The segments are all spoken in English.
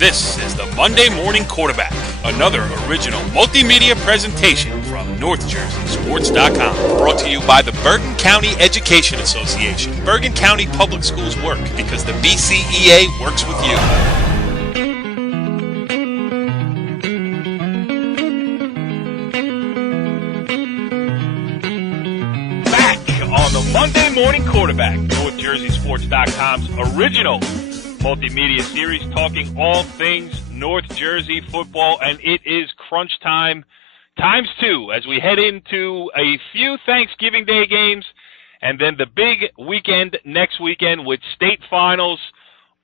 This is the Monday Morning Quarterback, another original multimedia presentation from NorthJerseySports.com. Brought to you by the Bergen County Education Association. Bergen County Public Schools work because the BCEA works with you. Back on the Monday Morning Quarterback, NorthJerseySports.com's original multimedia series talking all things North Jersey football, and it is crunch time times two as we head into a few Thanksgiving Day games and then the big weekend next weekend with state finals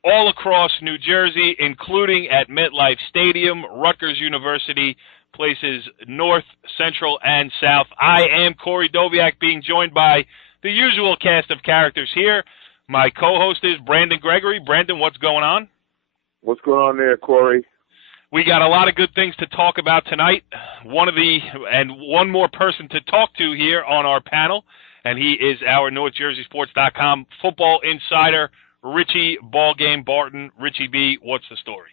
all across New Jersey, including at MetLife Stadium. Rutgers University places North, Central, and South. I am Corey Doviak, being joined by the usual cast of characters here. My co-host is Brandon Gregory. Brandon, what's going on? What's going on there, Corey? We got a lot of good things to talk about tonight. One more person to talk to here on our panel, and he is our NorthJerseySports.com football insider, Richie Ballgame Barton. Richie B, what's the story?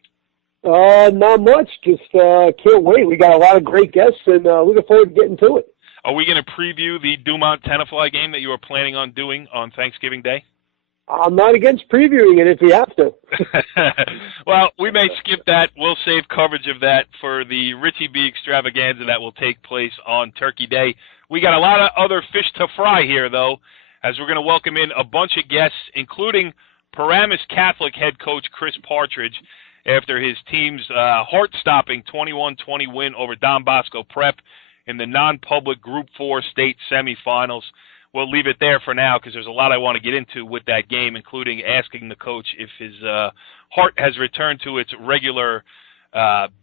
Not much. Just can't wait. We got a lot of great guests, and looking forward to getting to it. Are we going to preview the Dumont Tenafly game that you are planning on doing on Thanksgiving Day? I'm not against previewing it if we have to. Well, we may skip that. We'll save coverage of that for the Richie B extravaganza that will take place on Turkey Day. We got a lot of other fish to fry here, though, as we're going to welcome in a bunch of guests, including Paramus Catholic head coach Chris Partridge, after his team's heart-stopping 21-20 win over Don Bosco Prep in the non-public Group 4 state semifinals. We'll leave it there for now because there's a lot I want to get into with that game, including asking the coach if his heart has returned to its regular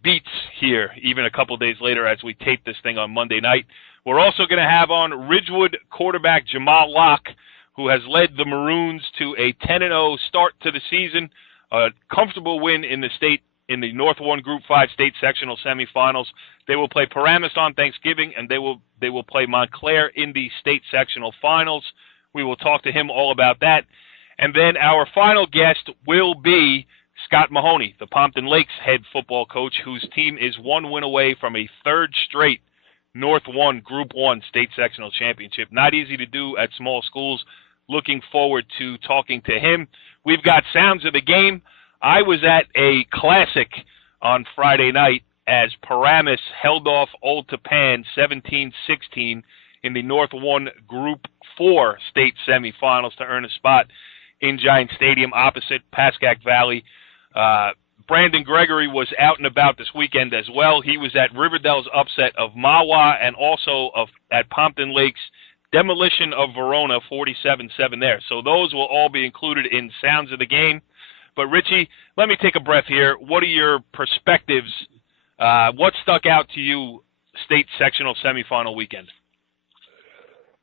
beats here, even a couple days later as we tape this thing on Monday night. We're also going to have on Ridgewood quarterback Jamal Locke, who has led the Maroons to a 10-0 start to the season, a comfortable win in the North 1 Group 5 state sectional semifinals. They will play Paramus on Thanksgiving, and they will play Montclair in the state sectional finals. We will talk to him all about that. And then our final guest will be Scott Mahoney, the Pompton Lakes head football coach, whose team is one win away from a third straight North 1 Group 1 state sectional championship. Not easy to do at small schools. Looking forward to talking to him. We've got sounds of the game. I was at a classic on Friday night as Paramus held off Old Tappan 17-16 in the North 1 Group 4 state semifinals to earn a spot in Giant Stadium opposite Pascack Valley. Brandon Gregory was out and about this weekend as well. He was at River Dell's upset of Mahwah and also at Pompton Lakes demolition of Verona 47-7 there. So those will all be included in sounds of the game. But, Richie, let me take a breath here. What are your perspectives? What stuck out to you state sectional semifinal weekend?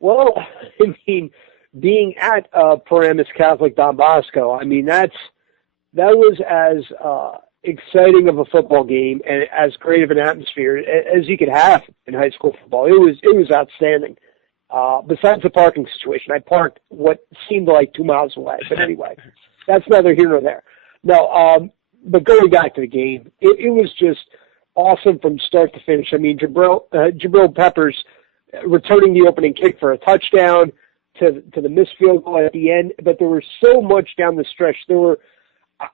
Well, I mean, being at Paramus Catholic Don Bosco, I mean, that was as exciting of a football game and as great of an atmosphere as you could have in high school football. It was outstanding. Besides the parking situation, I parked what seemed like 2 miles away. But anyway, that's neither here nor there. No, but going back to the game, it was just awesome from start to finish. I mean, Jabril Peppers returning the opening kick for a touchdown to the missed field goal at the end. But there was so much down the stretch.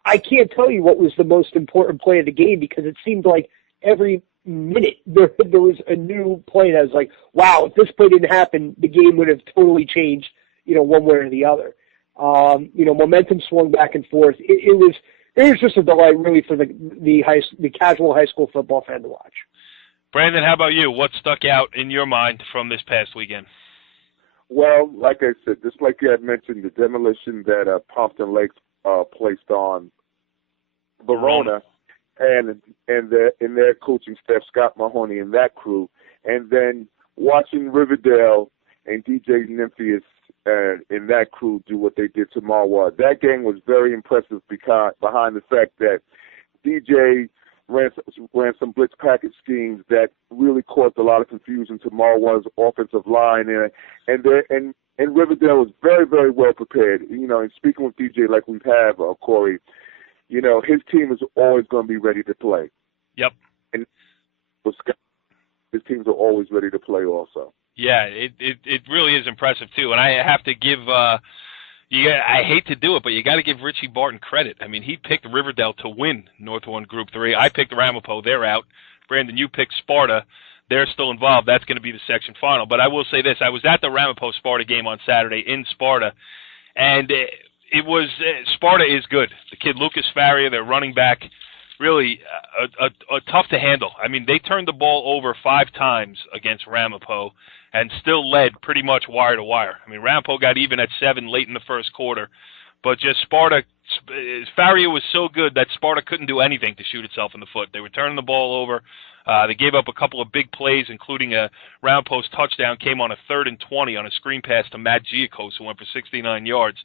I can't tell you what was the most important play of the game because it seemed like every minute there was a new play that was like, wow, if this play didn't happen, the game would have totally changed, one way or the other. Momentum swung back and forth. It was just a delight really for the casual high school football fan to watch. Brandon, how about you? What stuck out in your mind from this past weekend? Well, like I said, just like you had mentioned, the demolition that Pompton Lakes placed on Verona and their coaching staff, Scott Mahoney and that crew, and then watching River Dell and DJ Nymphius and that crew do what they did to Mahwah. That game was very impressive behind the fact that DJ ran some blitz package schemes that really caused a lot of confusion to Mahwah's offensive line, and Riverdale was very, very well prepared. And speaking with DJ like we have, Corey, his team is always going to be ready to play. Yep. And his teams are always ready to play also. Yeah, it really is impressive, too. And I have to give I hate to do it, but you got to give Richie Barton credit. I mean, he picked River Dell to win North 1 Group 3. I picked Ramapo. They're out. Brandon, you picked Sparta. They're still involved. That's going to be the section final. But I will say this. I was at the Ramapo-Sparta game on Saturday in Sparta, and it was Sparta is good. The kid Lucas Faria, their running back, really a tough to handle. I mean, they turned the ball over 5 times against Ramapo and still led pretty much wire to wire. I mean, Ramapo got even at 7 late in the first quarter, but just Sparta, Faria was so good that Sparta couldn't do anything to shoot itself in the foot. They were turning the ball over. They gave up a couple of big plays, including a Ramapo's touchdown came on a 3rd and 20 on a screen pass to Matt Giacos, who went for 69 yards.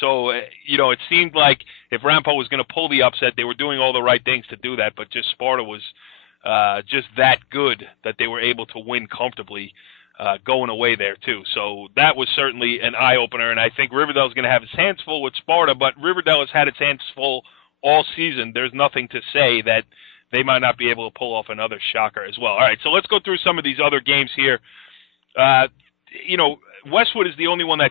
So, it seemed like if Ramapo was going to pull the upset, they were doing all the right things to do that, but just Sparta was just that good that they were able to win comfortably going away there, too. So that was certainly an eye-opener, and I think Riverdale's going to have its hands full with Sparta, but Riverdale has had its hands full all season. There's nothing to say that they might not be able to pull off another shocker as well. All right, so let's go through some of these other games here. Westwood is the only one that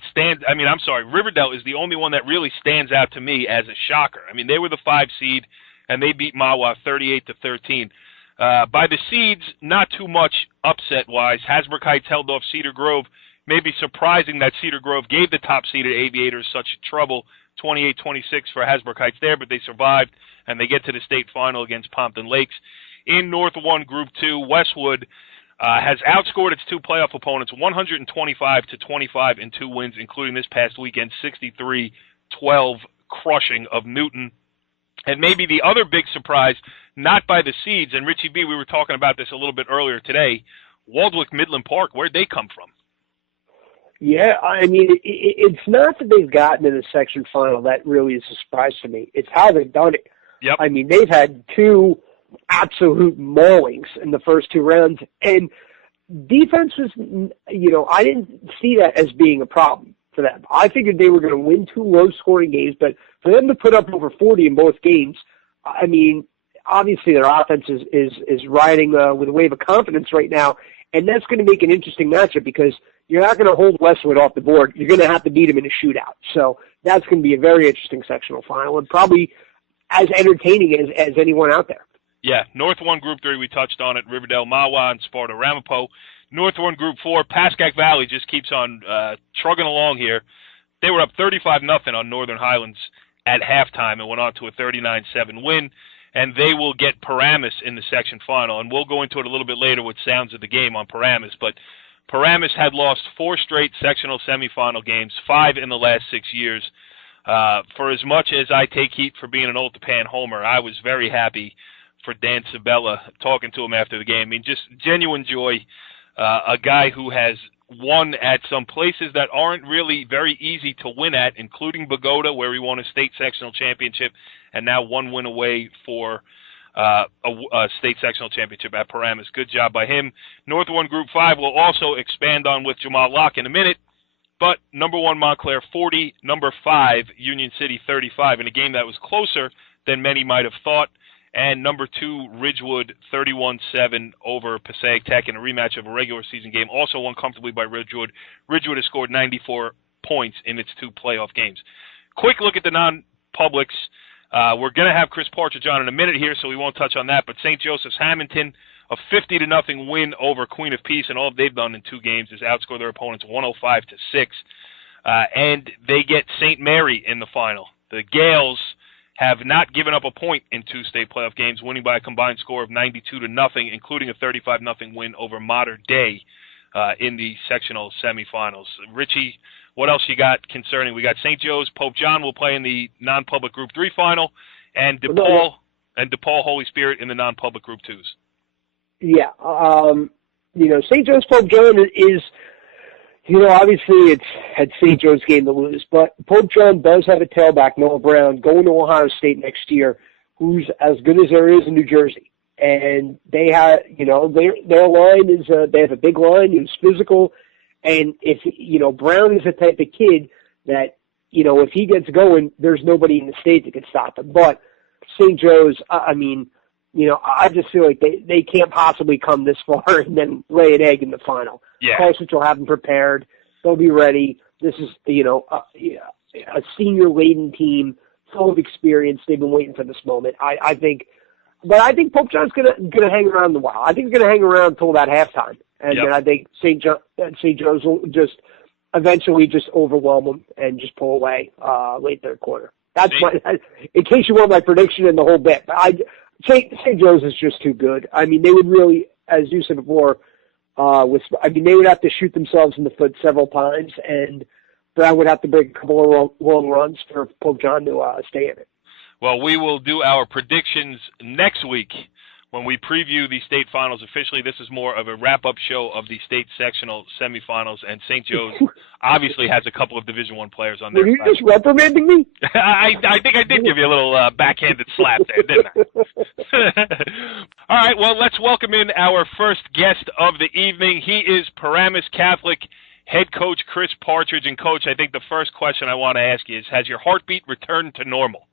Riverdale is the only one that really stands out to me as a shocker. I mean, they were the 5 seed, and they beat Mahwah 38-13. By the seeds, not too much upset-wise. Hasbrook Heights held off Cedar Grove. Maybe surprising that Cedar Grove gave the top-seeded Aviators such trouble, 28-26 for Hasbrook Heights there, but they survived, and they get to the state final against Pompton Lakes. In North 1 Group 2, Westwood has outscored its 2 playoff opponents 125-25 in 2 wins, including this past weekend, 63-12 crushing of Newton. And maybe the other big surprise, not by the seeds, and Richie B, we were talking about this a little bit earlier today, Waldwick Midland Park, where'd they come from? Yeah, I mean, it's not that they've gotten in the section final. That really is a surprise to me. It's how they've done it. Yep. I mean, they've had 2 absolute maulings in the first 2 rounds, and defense was, I didn't see that as being a problem for them. I figured they were going to win 2 low-scoring games, but for them to put up over 40 in both games, I mean, obviously their offense is riding with a wave of confidence right now, and that's going to make an interesting matchup because you're not going to hold Westwood off the board. You're going to have to beat them in a shootout. So that's going to be a very interesting sectional final and probably as entertaining as anyone out there. Yeah, North 1 Group 3, we touched on it, Riverdale, Mahwah, and Sparta Ramapo. North 1 Group 4, Pascack Valley just keeps on trugging along here. They were up 35-0 on Northern Highlands at halftime and went on to a 39-7 win, and they will get Paramus in the section final. And we'll go into it a little bit later with sounds of the game on Paramus, but Paramus had lost 4 straight sectional semifinal games, 5 in the last 6 years. For as much as I take heat for being an old Tappan homer, I was very happy for Dan Sabella, talking to him after the game. I mean, just genuine joy. A guy who has won at some places that aren't really very easy to win at, including Bogota, where he won a state sectional championship, and now 1 win away for a state sectional championship at Paramus. Good job by him. North 1 Group 5 will also expand on with Jamal Locke in a minute, but number 1 Montclair 40, number 5 Union City 35 in a game that was closer than many might have thought. And number 2, Ridgewood, 31-7 over Passaic Tech in a rematch of a regular season game, also won comfortably by Ridgewood. Ridgewood has scored 94 points in its 2 playoff games. Quick look at the non-publics. We're going to have Chris Partridge on in a minute here, so we won't touch on that. But St. Joseph's Hamilton, a 50-0 win over Queen of Peace, and all they've done in 2 games is outscore their opponents 105-6. And they get St. Mary in the final. The Gales have not given up a point in 2 state playoff games, winning by a combined score of 92-0, including a 35-0 win over Mater Dei in the sectional semifinals. Richie, what else you got concerning? We got St. Joe's, Pope John will play in the non-public Group 3 final, and DePaul Holy Spirit in the non-public Group 2s. Yeah, St. Joe's Pope John is, obviously it's had St. Joe's game to lose, but Pope John does have a tailback, Noah Brown, going to Ohio State next year, who's as good as there is in New Jersey. And they have, their line is, they have a big line, who's physical, and if, Brown is the type of kid that, if he gets going, there's nobody in the state that can stop him. But St. Joe's, I mean, I just feel like they can't possibly come this far and then lay an egg in the final. Yeah. Carson will have them prepared. They'll be ready. This is, a senior-laden team full of experience. They've been waiting for this moment. I think Pope John's gonna hang around a while. I think he's gonna hang around until that halftime, and then I think St. Joe's will just eventually just overwhelm them and just pull away late third quarter. That's in case you want my prediction in the whole bit. But St. Joe's is just too good. I mean, they would really, as you said before, they would have to shoot themselves in the foot several times, and Brown would have to break a couple of long runs for Pope John to stay in it. Well, we will do our predictions next week when we preview the state finals officially. This is more of a wrap-up show of the state sectional semifinals, and St. Joe's obviously has a couple of Division I players on there. Were you just reprimanding me? I think I did give you a little backhanded slap there, didn't I? All right, well, let's welcome in our first guest of the evening. He is Paramus Catholic head coach Chris Partridge. And, Coach, I think the first question I want to ask you is, has your heartbeat returned to normal?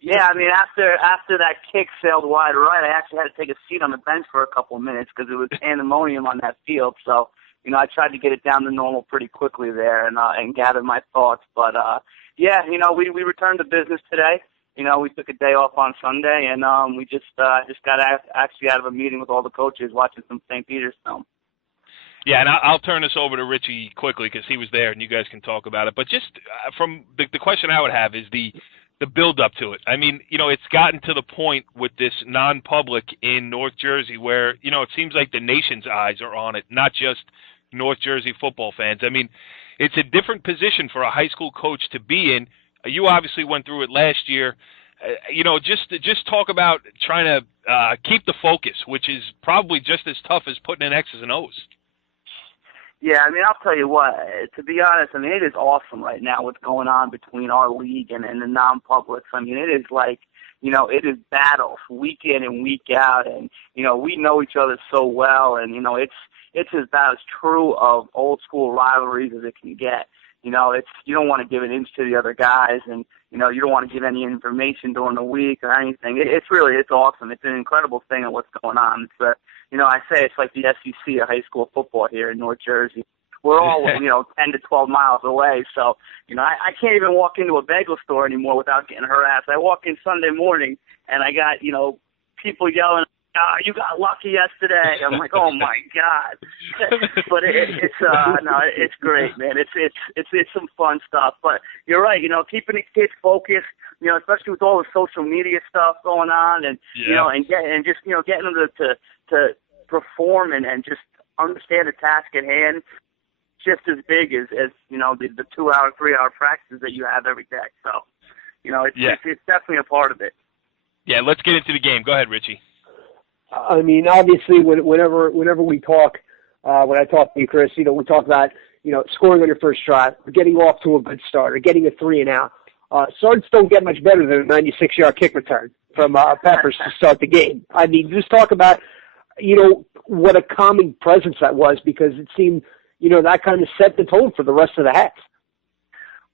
Yeah, I mean, after that kick sailed wide right, I actually had to take a seat on the bench for a couple of minutes because it was pandemonium on that field. So, I tried to get it down to normal pretty quickly there and gather my thoughts. But, we returned to business today. We took a day off on Sunday, and we just got actually out of a meeting with all the coaches watching some St. Peter's film. Yeah, and I'll turn this over to Richie quickly because he was there and you guys can talk about it. But just from the question I would have is the build-up to it. I mean, it's gotten to the point with this non-public in North Jersey where, it seems like the nation's eyes are on it, not just North Jersey football fans. I mean, it's a different position for a high school coach to be in. You obviously went through it last year. Just talk about trying to keep the focus, which is probably just as tough as putting in X's and O's. Yeah, I mean, I'll tell you what, to be honest, I mean, it is awesome right now what's going on between our league and the non-publics. I mean, it is like, it is battles week in and week out, and, we know each other so well, and, it's about as true of old school rivalries as it can get. You don't want to give an inch to the other guys, and, you don't want to give any information during the week or anything. It's awesome. It's an incredible thing of what's going on. It's I say it's like the SEC of high school football here in North Jersey. We're all, 10 to 12 miles away. So, I can't even walk into a bagel store anymore without getting harassed. I walk in Sunday morning and I got, people yelling, you got lucky yesterday. I'm like, oh my God. But it's great, man. It's some fun stuff. But you're right, keeping the kids focused, especially with all the social media stuff going on, and and getting them to perform and just understand the task at hand, just as big as the 2-hour, 3-hour practices that you have every day. So, it's definitely a part of it. Yeah, let's get into the game. Go ahead, Richie. I mean, obviously, whenever we talk, when I talk to you, Chris, we talk about, scoring on your first drive, or getting off to a good start, or getting a 3-and-out. Starts don't get much better than a 96-yard kick return from Peppers to start the game. I mean, just talk about, what a calming presence that was, because it seemed, that kind of set the tone for the rest of the half.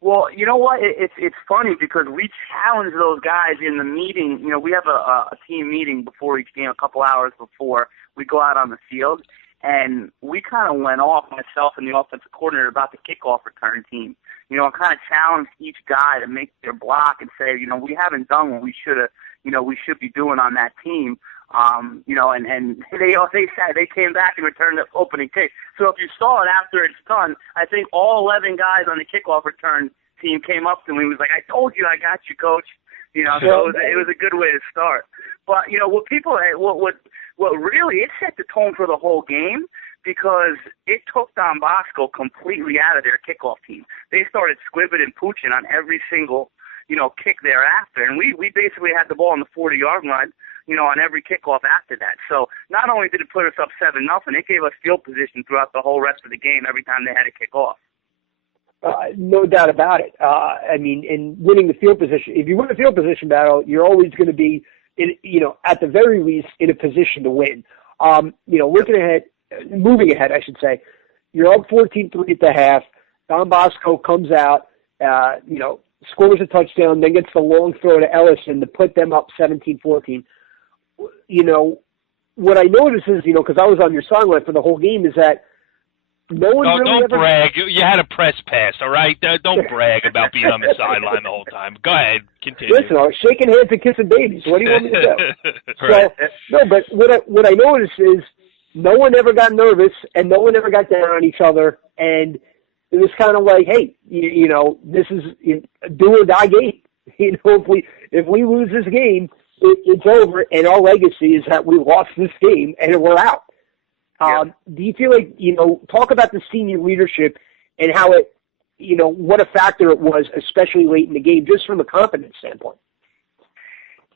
Well, you know what? It's funny because we challenge those guys in the meeting. We have a team meeting before each game, a couple hours before we go out on the field, and we kind of went off, myself and the offensive coordinator, about the kickoff return team. I kind of challenged each guy to make their block and say, we haven't done what we should have, we should be doing on that team. And they came back and returned the opening kick. So if you saw it after it's done, I think all 11 guys on the kickoff return team came up to me and was like, I told you I got you, coach. So it was a good way to start. But, what really, it set the tone for the whole game, because it took Don Bosco completely out of their kickoff team. They started squibbing and pooching on every single, kick thereafter. And we basically had the ball on the 40-yard line, on every kickoff after that. So not only did it put us up 7-0, it gave us field position throughout the whole rest of the game every time they had a kickoff. No doubt about it. I mean, in winning the field position, if you win a field position battle, you're always going to be, at the very least, in a position to win. Moving ahead, I should say, you're up 14-3 at the half. Don Bosco comes out, scores a touchdown, then gets the long throw to Ellison to put them up 17-14. You know, what I noticed is, you know, because I was on your sideline for the whole game, is that no one really don't ever... brag. You had a press pass, all right? Don't brag about being on the sideline the whole time. Go ahead, continue. Listen, I was shaking hands and kissing babies. What do you want me to do? Right. So, no, but what I noticed is no one ever got nervous and no one ever got down on each other, and it was kind of like, hey, you know, this is a do or die game. You know, if we lose this game, it's over, and our legacy is that we lost this game and we're out. Do you feel like, you know, talk about the senior leadership and how it, you know, what a factor it was, especially late in the game, just from a confidence standpoint?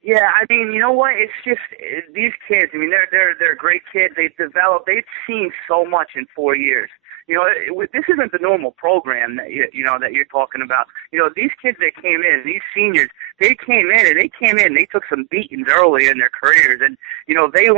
Yeah, I mean, you know what? It's just these kids. I mean, they're great kids. They've seen so much in 4 years. You know, this isn't the normal program that that you're talking about. You know, these kids that came in, these seniors, they came in and they took some beatings early in their careers, and you know, they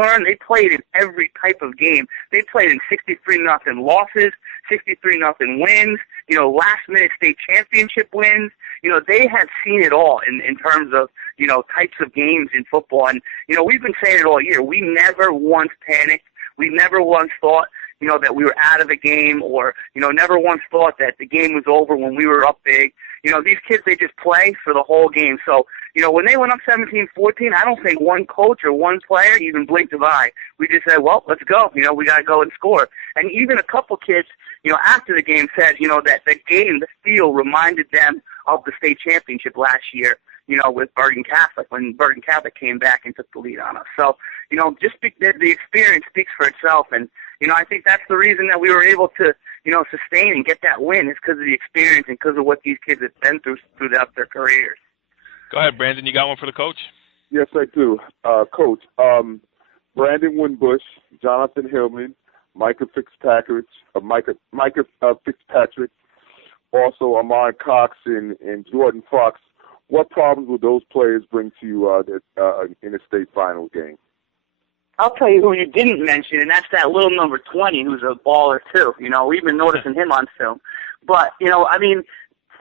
played in every type of game. They played in 63-0 losses, 63-0 wins, you know, last-minute state championship wins. You know, they have seen it all in terms of, you know, types of games in football. And, you know, we've been saying it all year. We never once panicked. We never once thought, you know, that we were out of the game, or, you know, never once thought that the game was over when we were up big. You know, these kids, they just play for the whole game. So, you know, when they went up 17-14, I don't think one coach or one player even blinked an eye. We just said, well, let's go. You know, we got to go and score. And even a couple kids, you know, after the game said, you know, that the game, the feel reminded them of the state championship last year, you know, with Bergen Catholic, when Bergen Catholic came back and took the lead on us. So, you know, just the experience speaks for itself. And, you know, I think that's the reason that we were able to, you know, sustain and get that win, is because of the experience and because of what these kids have been through throughout their careers. Go ahead, Brandon. You got one for the coach? Yes, I do. Coach, Brandon Winbush, Jonathan Hillman, Micah Fitzpatrick, also Amon Cox and Jordan Fox. What problems will those players bring to you in a state final game? I'll tell you who you didn't mention, and that's that little number 20 who's a baller, too. You know, we've been noticing him on film. But, you know, I mean,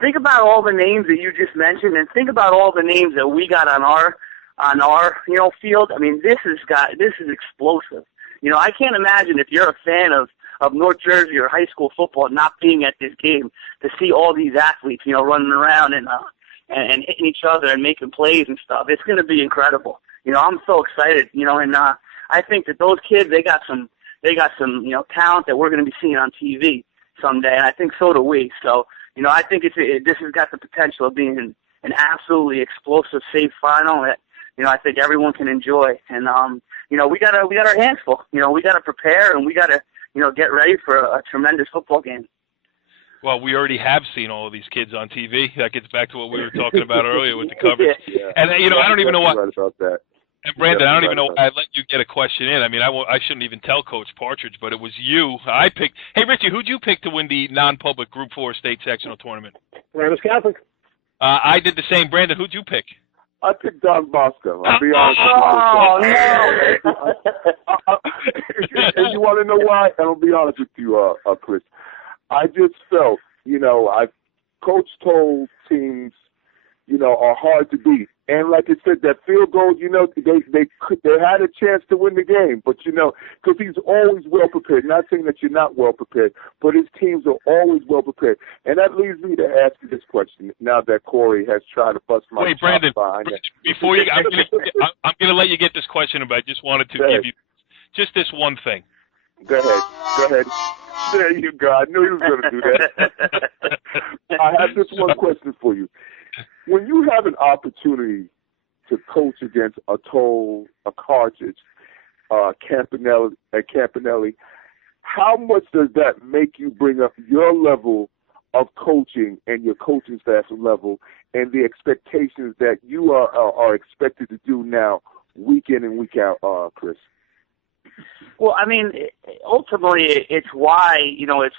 think about all the names that you just mentioned, and think about all the names that we got on our you know, field. I mean, this is explosive. You know, I can't imagine if you're a fan of North Jersey or high school football not being at this game to see all these athletes, you know, running around and hitting each other and making plays and stuff. It's going to be incredible. You know, I'm so excited, you know, and I think that those kids, they got some, you know, talent that we're going to be seeing on TV someday, and I think so do we. So, you know, I think this has got the potential of being an absolutely explosive state final that, you know, I think everyone can enjoy. And, you know, we got our hands full. You know, we got to prepare, and we got to, you know, get ready for a tremendous football game. Well, we already have seen all of these kids on TV. That gets back to what we were talking about earlier with the coverage. Yeah. And, you know, I don't even know why. Right about that. And Brandon, I don't even know why I let you get a question in. I mean, I shouldn't even tell Coach Partridge, but it was you. I picked. Hey, Richie, who'd you pick to win the non-public Group 4 state sectional tournament? Paramus Catholic. I did the same. Brandon, who'd you pick? I picked Don Bosco. I'll be honest with you. And you want to know why? And I'll be honest with you, Chris. I just felt, you know, Coach told teams, you know, are hard to beat. And like I said, that field goal, you know, they had a chance to win the game. But, you know, because he's always well prepared. Not saying that you're not well prepared, but his teams are always well prepared. And that leads me to ask you this question now that Corey has tried to bust my Wait, Brandon, before you, I'm going to let you get this question, but I just wanted to give you just this one thing. Go ahead. There you go. I knew he was going to do that. I have this one question for you. When you have an opportunity to coach against a Toll, a Carthage, Campanelli, how much does that make you bring up your level of coaching and your coaching staff's level and the expectations that you are expected to do now week in and week out, Chris? Well, I mean, ultimately, it's why, you know, it's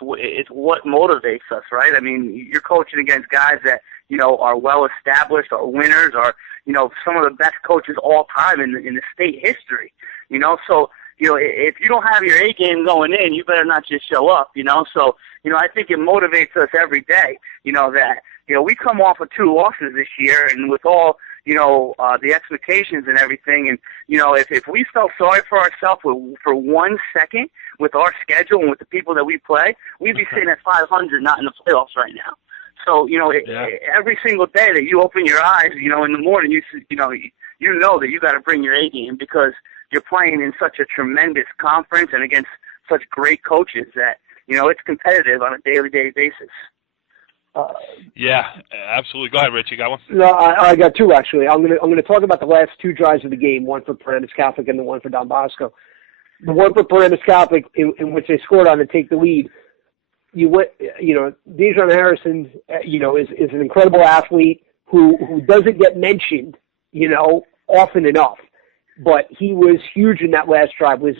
what motivates us, right? I mean, you're coaching against guys that, you know, are well established, are winners, are, you know, some of the best coaches all time in the state history, you know. So, you know, if you don't have your A game going in, you better not just show up, you know. So, you know, I think it motivates us every day, you know, that, we come off of 2 losses this year, and with all, the expectations and everything, and, if we felt sorry for ourselves for 1 second with our schedule and with the people that we play, we'd be sitting at 500, not in the playoffs right now. So, every single day that you open your eyes, in the morning, you know that you got to bring your A game because you're playing in such a tremendous conference and against such great coaches that, it's competitive on a daily basis. Yeah, absolutely. Go ahead, Rich. You got one? No, I got 2 actually. I'm gonna talk about the last 2 drives of the game, one for Paramus Catholic and the one for Don Bosco. The one for Paramus Catholic, in which they scored on to take the lead. Dejon Harrison, is an incredible athlete who doesn't get mentioned, often enough. But he was huge in that last drive. Was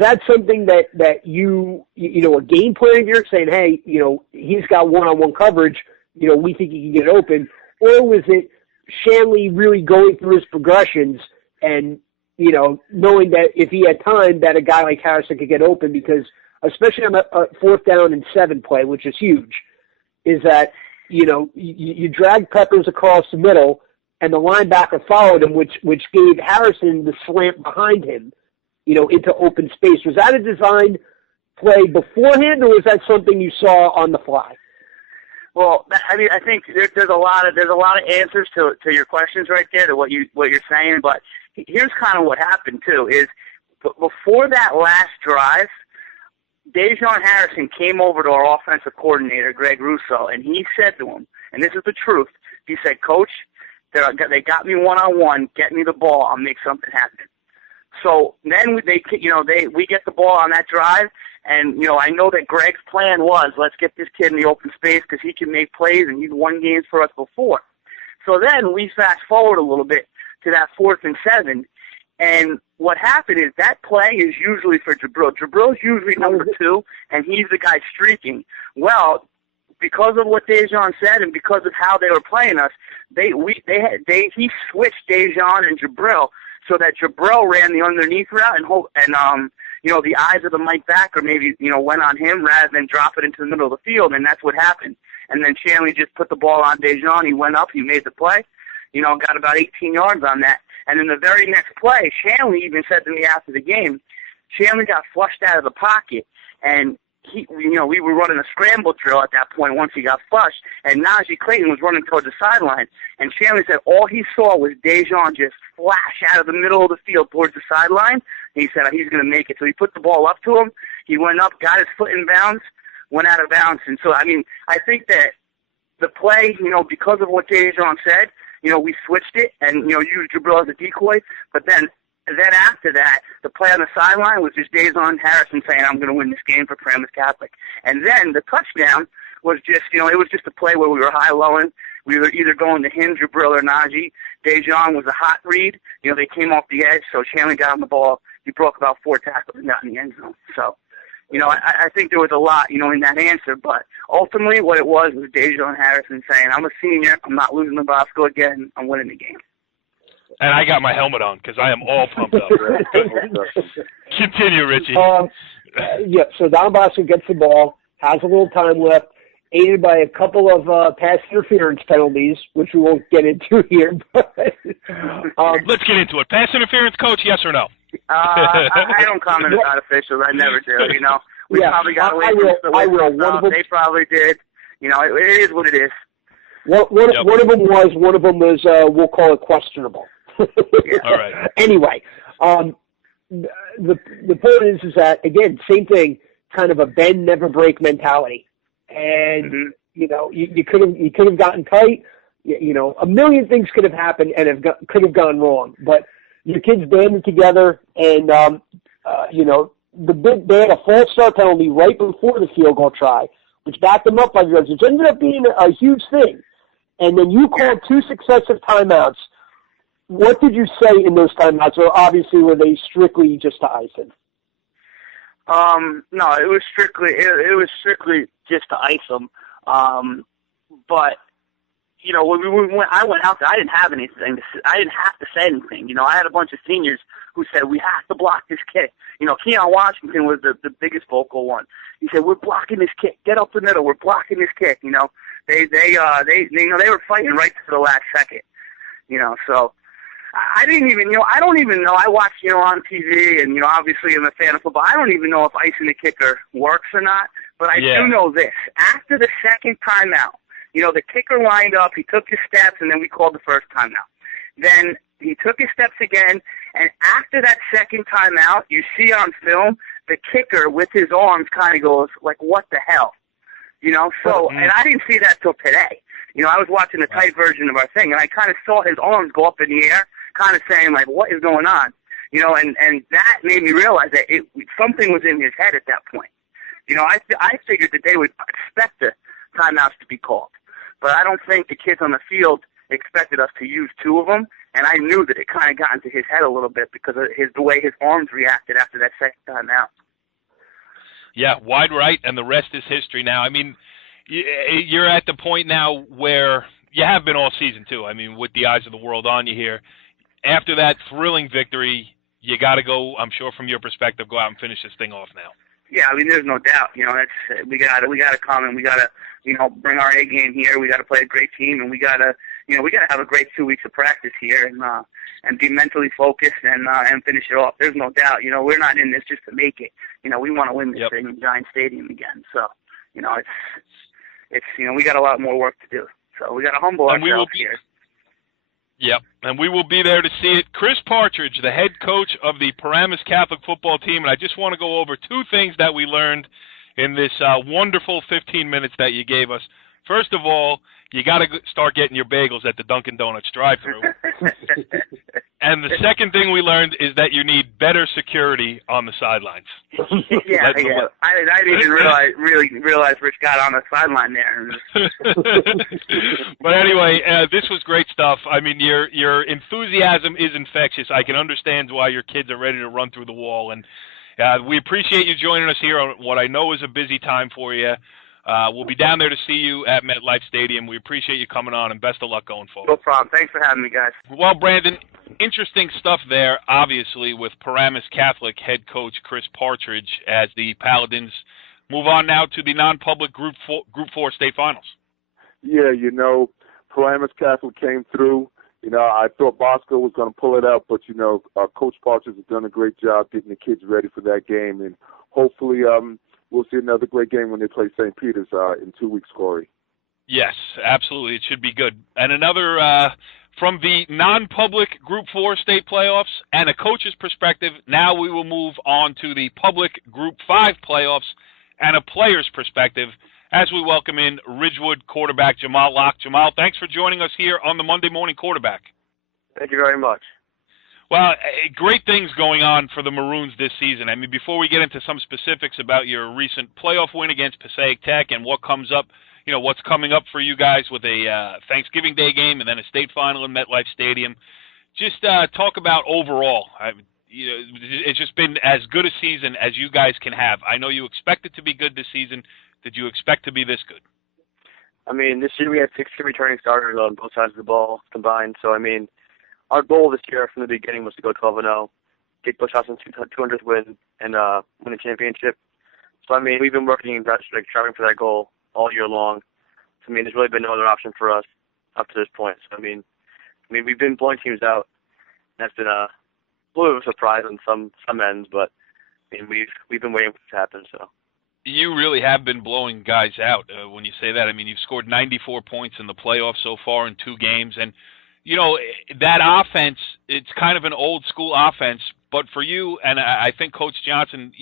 that something that you a game plan here saying, hey, he's got one-on-one coverage, we think he can get open, or was it Shanley really going through his progressions and knowing that if he had time, that a guy like Harrison could get open because, especially on a 4th down and 7 play, which is huge, is that you drag Peppers across the middle and the linebacker followed him, which gave Harrison the slant behind him. Into open space. Was that a designed play beforehand, or was that something you saw on the fly? Well, I think there's a lot of answers to your questions right there, to what you're saying. But here's kind of what happened too: is before that last drive, Dejon Harrison came over to our offensive coordinator, Greg Russo, and he said to him, and this is the truth. He said, "Coach, they got me one-on-one. Get me the ball. I'll make something happen." So then we get the ball on that drive, and I know that Greg's plan was, let's get this kid in the open space because he can make plays and he's won games for us before. So then we fast forward a little bit to that 4th and 7, and what happened is that play is usually for Jabril. Jabril's usually number 2, and he's the guy streaking. Well, because of what Dejon said and because of how they were playing us, he switched Dejon and Jabril, so that Jabril ran the underneath route and the eyes of the Mike backer maybe, went on him rather than drop it into the middle of the field, and that's what happened. And then Shanley just put the ball on Dejon. He went up. He made the play. Got about 18 yards on that. And in the very next play, Shanley even said to me after the game, Shanley got flushed out of the pocket, and we were running a scramble drill at that point once he got flushed, and Najee Clayton was running towards the sideline. And Shanley said all he saw was Dejon just flash out of the middle of the field towards the sideline. He said he's going to make it. So he put the ball up to him. He went up, got his foot in bounds, went out of bounds. And so, I think that the play, because of what Dejon said, we switched it and, used Jabril as a decoy. But then after that, the play on the sideline was just Dejon Harrison saying, I'm going to win this game for Paramus Catholic. And then the touchdown was just, it was just a play where we were high-lowing. We were either going to him, Jabril, or Najee. Dejon was a hot read. They came off the edge, so Shanley got on the ball. He broke about 4 tackles and got in the end zone. So, I think there was a lot, in that answer. But ultimately what it was Dejon Harrison saying, I'm a senior. I'm not losing to Bosco again. I'm winning the game. And I got my helmet on because I am all pumped up. Continue, Richie. So Don Bosco gets the ball, has a little time left, aided by a couple of pass interference penalties, which we won't get into here. Let's get into it. Pass interference, coach, yes or no? I don't comment about officials. I never do, We probably got away from stuff. They probably did. It is what it is. One of them was we'll call it questionable. All right. Anyway, the point is that, again, same thing, kind of a bend, never break mentality. And, you could have gotten tight. A million things could have happened and could have gone wrong. But your kids banded together and, they had a false start penalty right before the field goal try, which backed them up 5 yards, which ended up being a huge thing. And then you called 2 successive timeouts. What did you say in those timeouts? Or obviously, were they strictly just to ice him? No, it was strictly just to ice him. But when I went out there, I didn't have anything. I didn't have to say anything. I had a bunch of seniors who said we have to block this kick. Keon Washington was the biggest vocal one. He said we're blocking this kick. Get up the middle. We're blocking this kick. they were fighting right to the last second. So I didn't even, I don't even know. I watch, on TV, and, obviously I'm a fan of football. I don't even know if icing the kicker works or not, but I do know this. After the second timeout, the kicker lined up, he took his steps, and then we called the first timeout. Then he took his steps again, and after that second timeout, you see on film, the kicker with his arms kind of goes, like, what the hell? So, and I didn't see that till today. I was watching the tight version of our thing, and I kind of saw his arms go up in the air, kind of saying, like, what is going on? And that made me realize that something was in his head at that point. I figured that they would expect the timeouts to be called. But I don't think the kids on the field expected us to use two of them, and I knew that it kind of got into his head a little bit because of the way his arms reacted after that second timeout. Yeah, wide right, and the rest is history now. I mean, you're at the point now where you have been all season, too. I mean, with the eyes of the world on you here. After that thrilling victory, you got to go, I'm sure from your perspective, go out and finish this thing off now. Yeah, I mean, there's no doubt. We got to come and we got to, bring our A game here. We got to play a great team, and we got to, we got to have a great 2 weeks of practice here and be mentally focused and finish it off. There's no doubt. We're not in this just to make it. We want to win this thing in Giant Stadium again. So, it's we got a lot more work to do. So we got to humble ourselves here. Yep, and we will be there to see it. Chris Partridge, the head coach of the Paramus Catholic football team, and I just want to go over two things that we learned in this wonderful 15 minutes that you gave us. First of all, you got to start getting your bagels at the Dunkin' Donuts drive-thru. And the second thing we learned is that you need better security on the sidelines. Yeah. I didn't even realize Rich got on the sideline there. But anyway, this was great stuff. I mean, your enthusiasm is infectious. I can understand why your kids are ready to run through the wall. And we appreciate you joining us here on what I know is a busy time for you. We'll be down there to see you at MetLife Stadium. We appreciate you coming on, and best of luck going forward. No problem. Thanks for having me, guys. Well, Brandon, interesting stuff there, obviously, with Paramus Catholic head coach Chris Partridge as the Paladins move on now to the non-public Group 4 state finals. Yeah, Paramus Catholic came through. I thought Bosco was going to pull it out, but, Coach Partridge has done a great job getting the kids ready for that game, and hopefully we'll see another great game when they play St. Peter's in 2 weeks, Corey. Yes, absolutely. It should be good. And another from the non-public Group 4 state playoffs and a coach's perspective, now we will move on to the public Group 5 playoffs and a player's perspective as we welcome in Ridgewood quarterback Jamal Locke. Jamal, thanks for joining us here on the Monday Morning Quarterback. Thank you very much. Well, great things going on for the Maroons this season. I mean, before we get into some specifics about your recent playoff win against Passaic Tech and what comes up, what's coming up for you guys with a Thanksgiving Day game and then a state final in MetLife Stadium, just talk about overall. It's just been as good a season as you guys can have. I know you expect it to be good this season. Did you expect to be this good? I mean, this year we had 16 returning starters on both sides of the ball combined. So, I mean, our goal this year from the beginning was to go 12-0, get Bushhausen's 200th win, and win a championship. So, I mean, we've been working and striving for that goal all year long. So, I mean, there's really been no other option for us up to this point. So, I mean, we've been blowing teams out. That's been a little bit of a surprise on some ends, but I mean, we've been waiting for this to happen. So. You really have been blowing guys out when you say that. I mean, you've scored 94 points in the playoffs so far in 2 games, and that offense, it's kind of an old school offense, but for you, and I think Coach Johnson,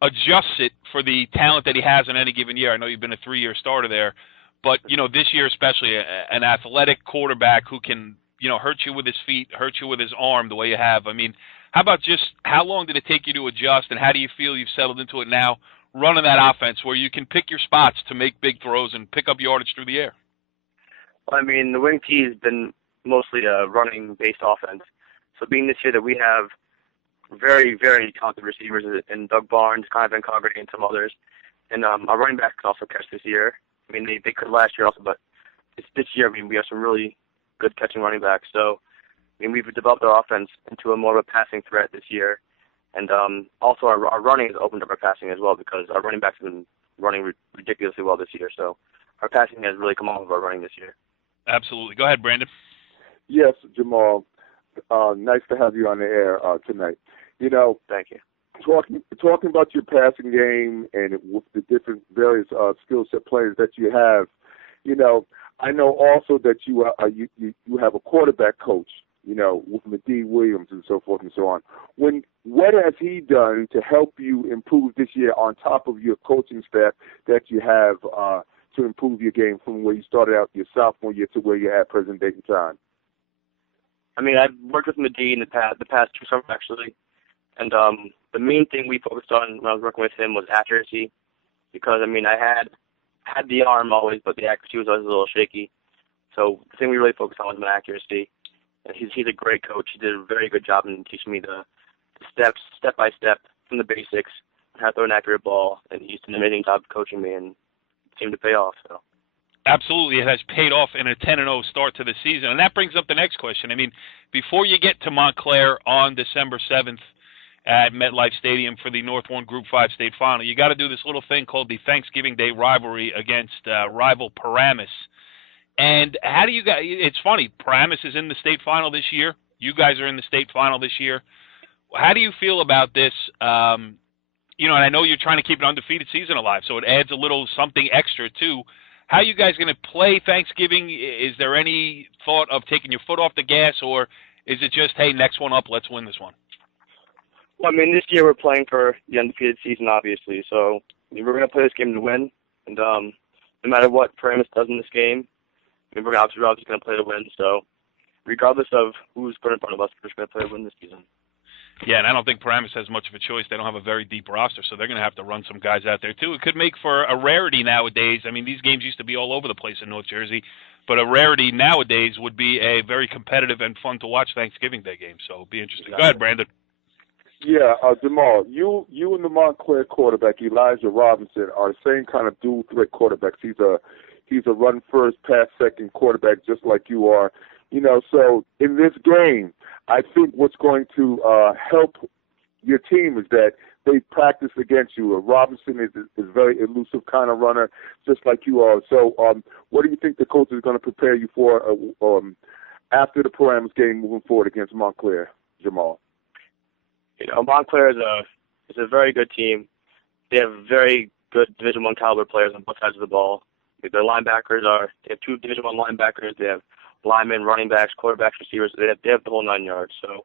adjusts it for the talent that he has in any given year. I know you've been a 3-year starter there, but, this year especially, an athletic quarterback who can, hurt you with his feet, hurt you with his arm the way you have. I mean, how about just how long did it take you to adjust, and how do you feel you've settled into it now, running that offense where you can pick your spots to make big throws and pick up yardage through the air? Well, I mean, the wing tee has been mostly a running-based offense. So being this year that we have very, very talented receivers in Doug Barnes, kind of Ben Coggerty, and some others, and our running backs can also catch this year. I mean, they could last year also, but this year, I mean, we have some really good catching running backs. So, I mean, we've developed our offense into a more of a passing threat this year. And also our running has opened up our passing as well because our running backs have been running ridiculously well this year. So our passing has really come off of our running this year. Absolutely. Go ahead, Brandon. Yes, Jamal. Nice to have you on the air tonight. You know, Thank you. Talking about your passing game and with the different various skill set players that you have, you know, I know also that you have a quarterback coach, you know, with Medee Williams and so forth and so on. What has he done to help you improve this year on top of your coaching staff that you have to improve your game from where you started out your sophomore year to where you're at present date in time? I mean, I've worked with Medee in the past 2 summers actually, and the main thing we focused on when I was working with him was accuracy, because I mean I had the arm always, but the accuracy was always a little shaky. So the thing we really focused on was my accuracy. And he's a great coach. He did a very good job in teaching me the steps, step by step, from the basics, how to throw an accurate ball, and he's done an amazing job coaching me, and it seemed to pay off. So. Absolutely, it has paid off in a 10-0 start to the season. And that brings up the next question. I mean, before you get to Montclair on December 7th at MetLife Stadium for the North 1 Group 5 state final, you got to do this little thing called the Thanksgiving Day rivalry against rival Paramus. And how do you guys – it's funny, Paramus is in the state final this year. You guys are in the state final this year. How do you feel about this? You know, and I know you're trying to keep an undefeated season alive, so it adds a little something extra too. How are you guys going to play Thanksgiving? Is there any thought of taking your foot off the gas, or is it just, hey, next one up, let's win this one? Well, I mean, this year we're playing for the undefeated season, obviously. So I mean, we're going to play this game to win. And no matter what Paramus does in this game, I mean, we're obviously going to play to win. So regardless of who's put in front of us, we're just going to play to win this season. Yeah, and I don't think Paramus has much of a choice. They don't have a very deep roster, so they're going to have to run some guys out there, too. It could make for a rarity nowadays. I mean, these games used to be all over the place in North Jersey, but a rarity nowadays would be a very competitive and fun-to-watch Thanksgiving Day game, so it'll be interesting. Exactly. Go ahead, Brandon. Yeah, Jamal, you and the Montclair quarterback, Elijah Robinson, are the same kind of dual-threat quarterbacks. He's a run-first, pass-second quarterback just like you are. You know, so in this game, I think what's going to help your team is that they practice against you. Robinson is a very elusive kind of runner, just like you are. So what do you think the coach is going to prepare you for after the Paramus game moving forward against Montclair, Jamal? You know, Montclair is a very good team. They have very good Division I caliber players on both sides of the ball. Their linebackers they have 2 Division I linebackers. They have linemen, running backs, quarterbacks, receivers. They have the whole 9 yards. So,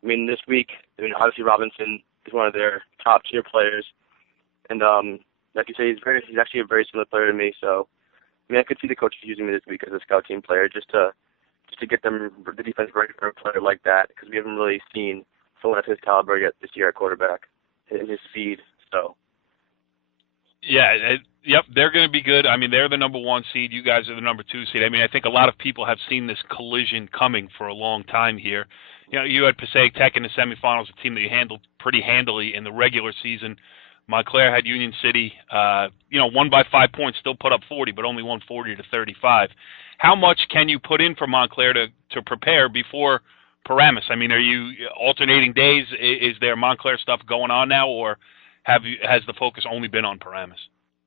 I mean, this week, I mean, obviously Robinson is one of their top-tier players. And like you say, he's actually a very similar player to me. So, I mean, I could see the coaches using me this week as a scout team player just to get them the defense ready for a player like that, because we haven't really seen someone at his caliber yet this year at quarterback and his speed. So. Yeah, yep, they're going to be good. I mean, they're the number 1 seed. You guys are the number 2 seed. I mean, I think a lot of people have seen this collision coming for a long time here. You know, you had Passaic Tech in the semifinals, a team that you handled pretty handily in the regular season. Montclair had Union City, won by 5 points, still put up 40, but only won 40-35. How much can you put in for Montclair to prepare before Paramus? I mean, are you alternating days? Is there Montclair stuff going on now, or has the focus only been on Paramus?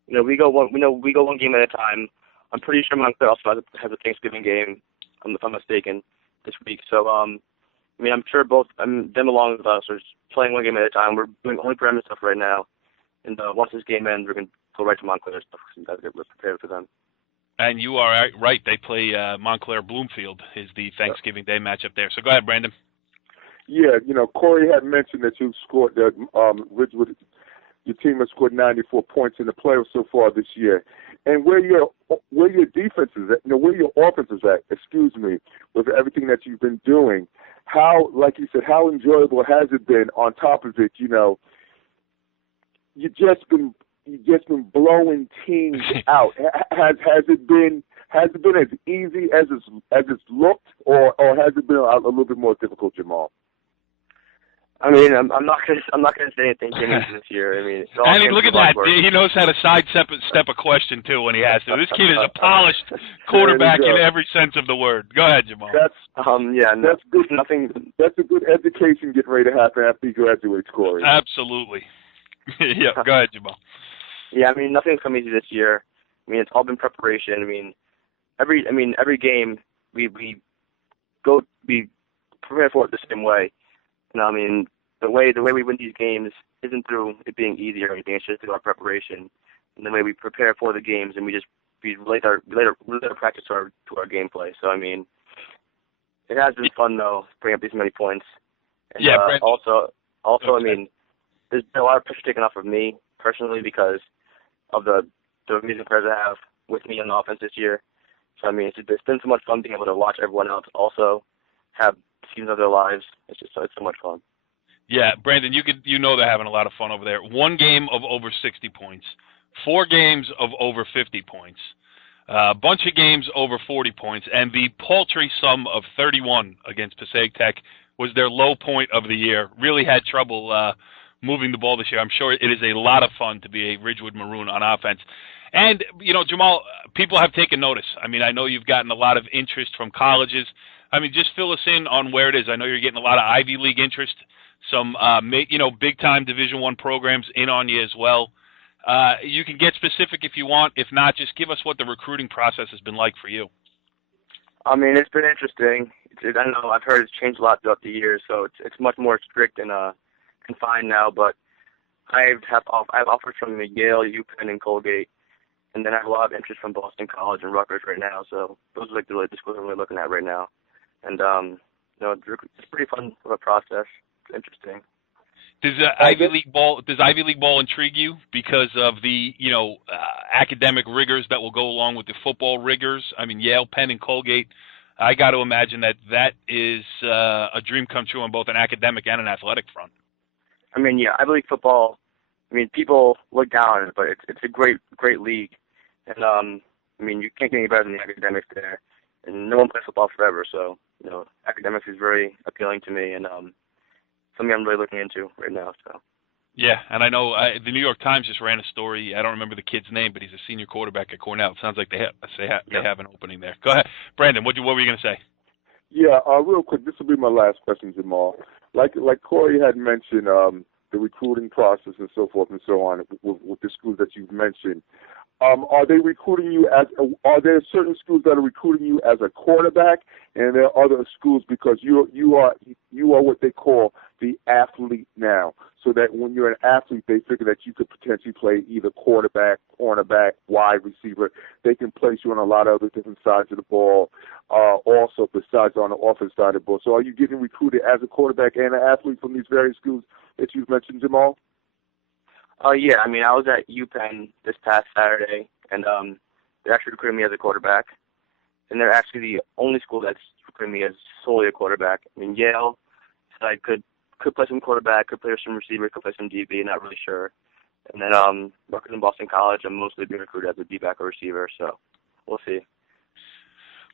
You know, we go one game at a time. I'm pretty sure Montclair also has a Thanksgiving game, if I'm mistaken, this week. So, I mean, I'm sure both them along with us are playing one game at a time. We're doing only Paramus stuff right now, and once this game ends, we're going to go right to Montclair stuff because we're prepared for them. And you are right. They play Montclair Bloomfield is the Thanksgiving Day matchup there. So go ahead, Brandon. Yeah, you know, Corey had mentioned that you scored that Ridgewood. Your team has scored 94 points in the playoffs so far this year, and where your defense is at, where your offense is at. Excuse me, with everything that you've been doing, how, like you said, how enjoyable has it been? On top of it, you know, you've just been blowing teams out. Has it been as easy as it's looked, or has it been a little bit more difficult, Jamal? I mean, I'm not gonna say anything this year. I mean, look at that. He knows how to sidestep a question too when he has to. This kid is a polished quarterback in every sense of the word. Go ahead, Jamal. That's good. That's a good education getting ready to happen after he graduates, Corey. Absolutely. Yeah. Go ahead, Jamal. Yeah, I mean, nothing's come easy this year. I mean, it's all been preparation. I mean, every game we prepare for it the same way. You know, I mean, the way we win these games isn't through it being easy or anything. It's just through our preparation and the way we prepare for the games, and we relate our practice to our gameplay. So I mean, it has been fun though, bring up these many points. And, yeah. Also, I mean, there's been a lot of pressure taken off of me personally because of the amazing players I have with me on the offense this year. So I mean, it's been so much fun being able to watch everyone else also have seasons of their lives. It's so much fun. Yeah, Brandon, you know they're having a lot of fun over there. 1 game of over 60 points, 4 games of over 50 points, a bunch of games over 40 points, and the paltry sum of 31 against Passaic Tech was their low point of the year. Really had trouble moving the ball this year. I'm sure it is a lot of fun to be a Ridgewood Maroon on offense. And, you know, Jamal, people have taken notice. I mean, I know you've gotten a lot of interest from colleges. I mean, just fill us in on where it is. I know you're getting a lot of Ivy League interest, some, big-time Division I programs in on you as well. You can get specific if you want. If not, just give us what the recruiting process has been like for you. I mean, it's been interesting. I don't know. I've heard it's changed a lot throughout the years, so it's much more strict and confined now. But I have offers from Yale, UPenn, and Colgate, and then I have a lot of interest from Boston College and Rutgers right now. So those are like the schools I'm really looking at right now. And it's pretty fun of a process. It's interesting. Does Ivy League ball intrigue you because of the academic rigors that will go along with the football rigors? I mean, Yale, Penn, and Colgate. I got to imagine that is a dream come true on both an academic and an athletic front. I mean, yeah, Ivy League football. I mean, people look down on it, but it's a great league, and I mean, you can't get any better than the academics there. And no one plays football forever, so academics is very appealing to me, and something I'm really looking into right now. So. Yeah, and I know the New York Times just ran a story. I don't remember the kid's name, but he's a senior quarterback at Cornell. It sounds like they have an opening there. Go ahead, Brandon. What were you going to say? Yeah, real quick. This will be my last question, Jamal. Like Corey had mentioned, the recruiting process and so forth and so on with the schools that you've mentioned. Are they recruiting you are there certain schools that are recruiting you as a quarterback, and there are other schools because you are what they call the athlete now, so that when you're an athlete, they figure that you could potentially play either quarterback, cornerback, wide receiver. They can place you on a lot of other different sides of the ball, also besides on the offense side of the ball. So are you getting recruited as a quarterback and an athlete from these various schools that you've mentioned, Jamal? Yeah, I mean, I was at UPenn this past Saturday, and they're actually recruiting me as a quarterback. And they're actually the only school that's recruiting me as solely a quarterback. I mean, Yale said I could play some quarterback, could play some receiver, could play some DB, not really sure. And then Rutgers and Boston College, I'm mostly being recruited as a D-back or receiver, so we'll see.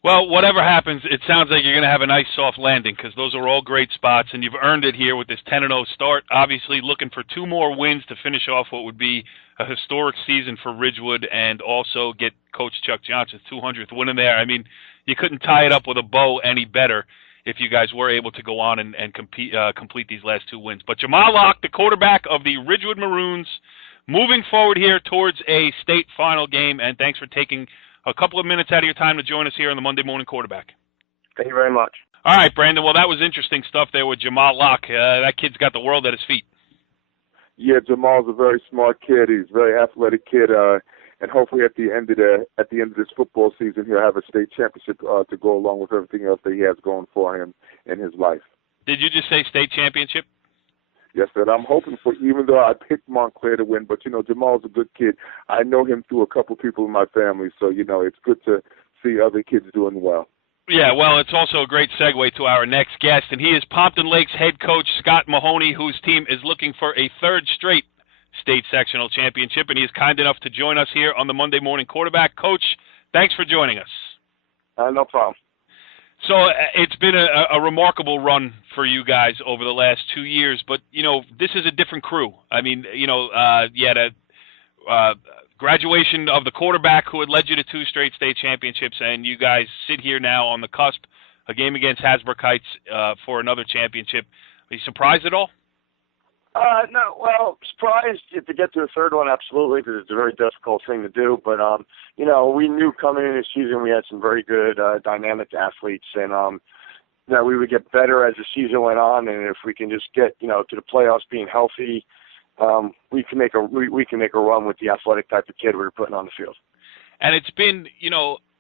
Well, whatever happens, it sounds like you're going to have a nice soft landing because those are all great spots, and you've earned it here with this 10-0 start. Obviously, looking for 2 more wins to finish off what would be a historic season for Ridgewood and also get Coach Chuck Johnson's 200th win in there. I mean, you couldn't tie it up with a bow any better if you guys were able to go on and complete these last 2 wins. But Jamal Locke, the quarterback of the Ridgewood Maroons, moving forward here towards a state final game, and thanks for taking a couple of minutes out of your time to join us here on the Monday Morning Quarterback. Thank you very much. All right, Brandon. Well, that was interesting stuff there with Jamal Locke. That kid's got the world at his feet. Yeah, Jamal's a very smart kid. He's a very athletic kid, and hopefully at the end of this football season, he'll have a state championship to go along with everything else that he has going for him in his life. Did you just say state championship? Yes, sir. I'm hoping for, even though I picked Montclair to win, but, Jamal's a good kid. I know him through a couple people in my family, so, it's good to see other kids doing well. Yeah, well, it's also a great segue to our next guest, and he is Pompton Lakes head coach Scott Mahoney, whose team is looking for a 3rd straight state sectional championship, and he is kind enough to join us here on the Monday Morning Quarterback. Coach, thanks for joining us. No problem. So it's been a remarkable run for you guys over the last 2 years, but, this is a different crew. I mean, you had a graduation of the quarterback who had led you to 2 straight state championships, and you guys sit here now on the cusp, a game against Hasbrook Heights for another championship. Are you surprised at all? No, well, surprised to get to the third one, absolutely, because it's a very difficult thing to do. But, we knew coming in this season we had some very good dynamic athletes, and that we would get better as the season went on. And if we can just get, to the playoffs being healthy, we can make a run with the athletic type of kid we were putting on the field. And it's been,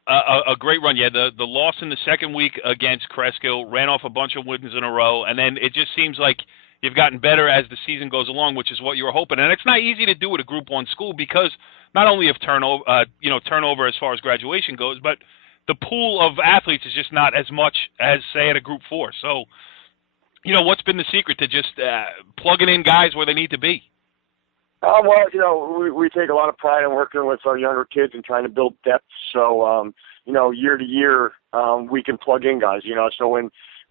a great run. You had the loss in the second week against Cresskill, ran off a bunch of wins in a row, and then it just seems like you've gotten better as the season goes along, which is what you were hoping. And it's not easy to do at a Group 1 school because not only of turnover as far as graduation goes, but the pool of athletes is just not as much as, say, at a Group 4. So, what's been the secret to just plugging in guys where they need to be? We take a lot of pride in working with our younger kids and trying to build depth. So, year to year, we can plug in guys, so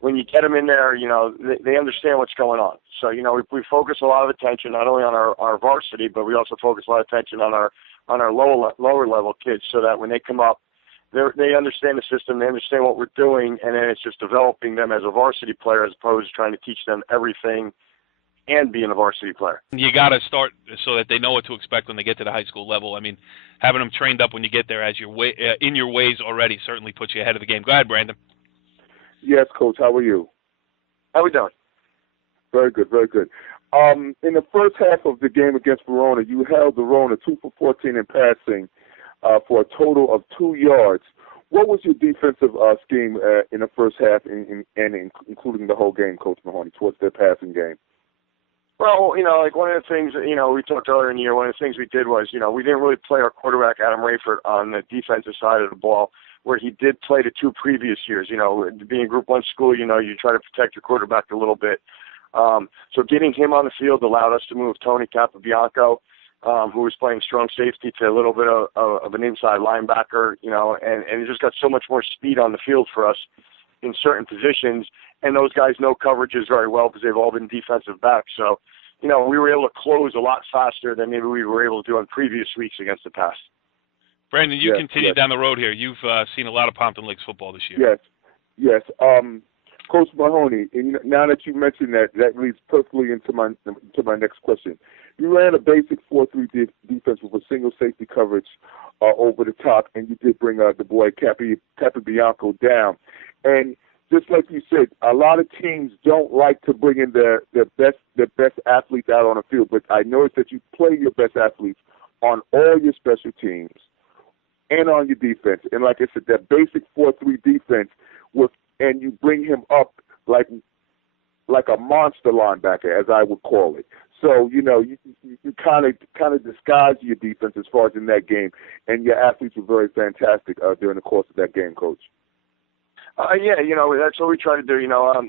when you get them in there, they understand what's going on. So, we focus a lot of attention not only on our varsity, but we also focus a lot of attention on our lower level kids, so that when they come up, they understand the system, they understand what we're doing, and then it's just developing them as a varsity player as opposed to trying to teach them everything and being a varsity player. You got to start so that they know what to expect when they get to the high school level. I mean, having them trained up when you get there as in your ways already certainly puts you ahead of the game. Go ahead, Brandon. Yes, Coach. How are you? How we doing? Very good, very good. In the first half of the game against Verona, you held Verona 2 for 14 in passing for a total of 2 yards. What was your defensive scheme in the first half, and including the whole game, Coach Mahoney, towards their passing game? Well, one of the things, we talked earlier in the year, one of the things we did was, we didn't really play our quarterback, Adam Rayford, on the defensive side of the ball, where he did play the 2 previous years. Being a Group 1 school, you try to protect your quarterback a little bit. So getting him on the field allowed us to move Tony Capobianco, who was playing strong safety, to a little bit of an inside linebacker, and he just got so much more speed on the field for us in certain positions. And those guys know coverages very well because they've all been defensive backs. So, we were able to close a lot faster than maybe we were able to do on previous weeks against the pass. Brandon, you continue down the road here. You've seen a lot of Pompton Lakes football this year. Yes. Coach Mahoney, now that you mentioned that leads perfectly into my next question. You ran a basic 4-3 defense with a single safety coverage over the top, and you did bring the boy Capobianco down. And just like you said, a lot of teams don't like to bring in their best athletes out on the field, but I noticed that you play your best athletes on all your special teams and on your defense. And like I said, that basic 4-3 defense and you bring him up like a monster linebacker, as I would call it. So, you kind of disguise your defense as far as in that game, and your athletes were very fantastic during the course of that game, Coach. That's what we try to do.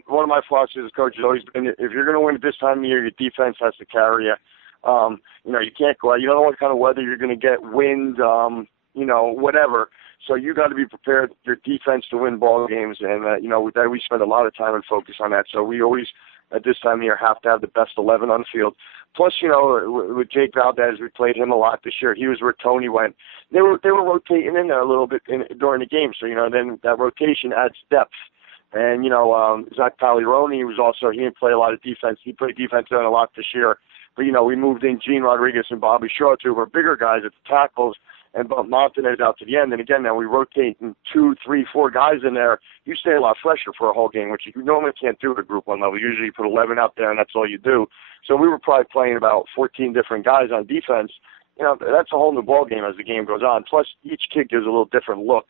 One of my philosophies as coach has always been, if you're going to win at this time of year, your defense has to carry you. You can't go out. You don't know what kind of weather you're going to get, wind, whatever. So you got to be prepared, your defense, to win ball games. And, we spend a lot of time and focus on that. So we always, at this time of year, have to have the best 11 on the field. Plus, with Jake Valdez, we played him a lot this year. He was where Tony went. They were rotating in there a little bit during the game. So, then that rotation adds depth. And, Zach Pagliaroni he didn't play a lot of defense. He played defense a lot this year. But, we moved in Gene Rodriguez and Bobby Shaw, two of our bigger guys at the tackles, and bumped Montanez out to the end. And again, now we rotate 2, 3, 4 guys in there. You stay a lot fresher for a whole game, which you normally can't do at a Group 1 level. Usually you put 11 out there, and that's all you do. So we were probably playing about 14 different guys on defense. That's a whole new ball game as the game goes on. Plus, each kid gives a little different look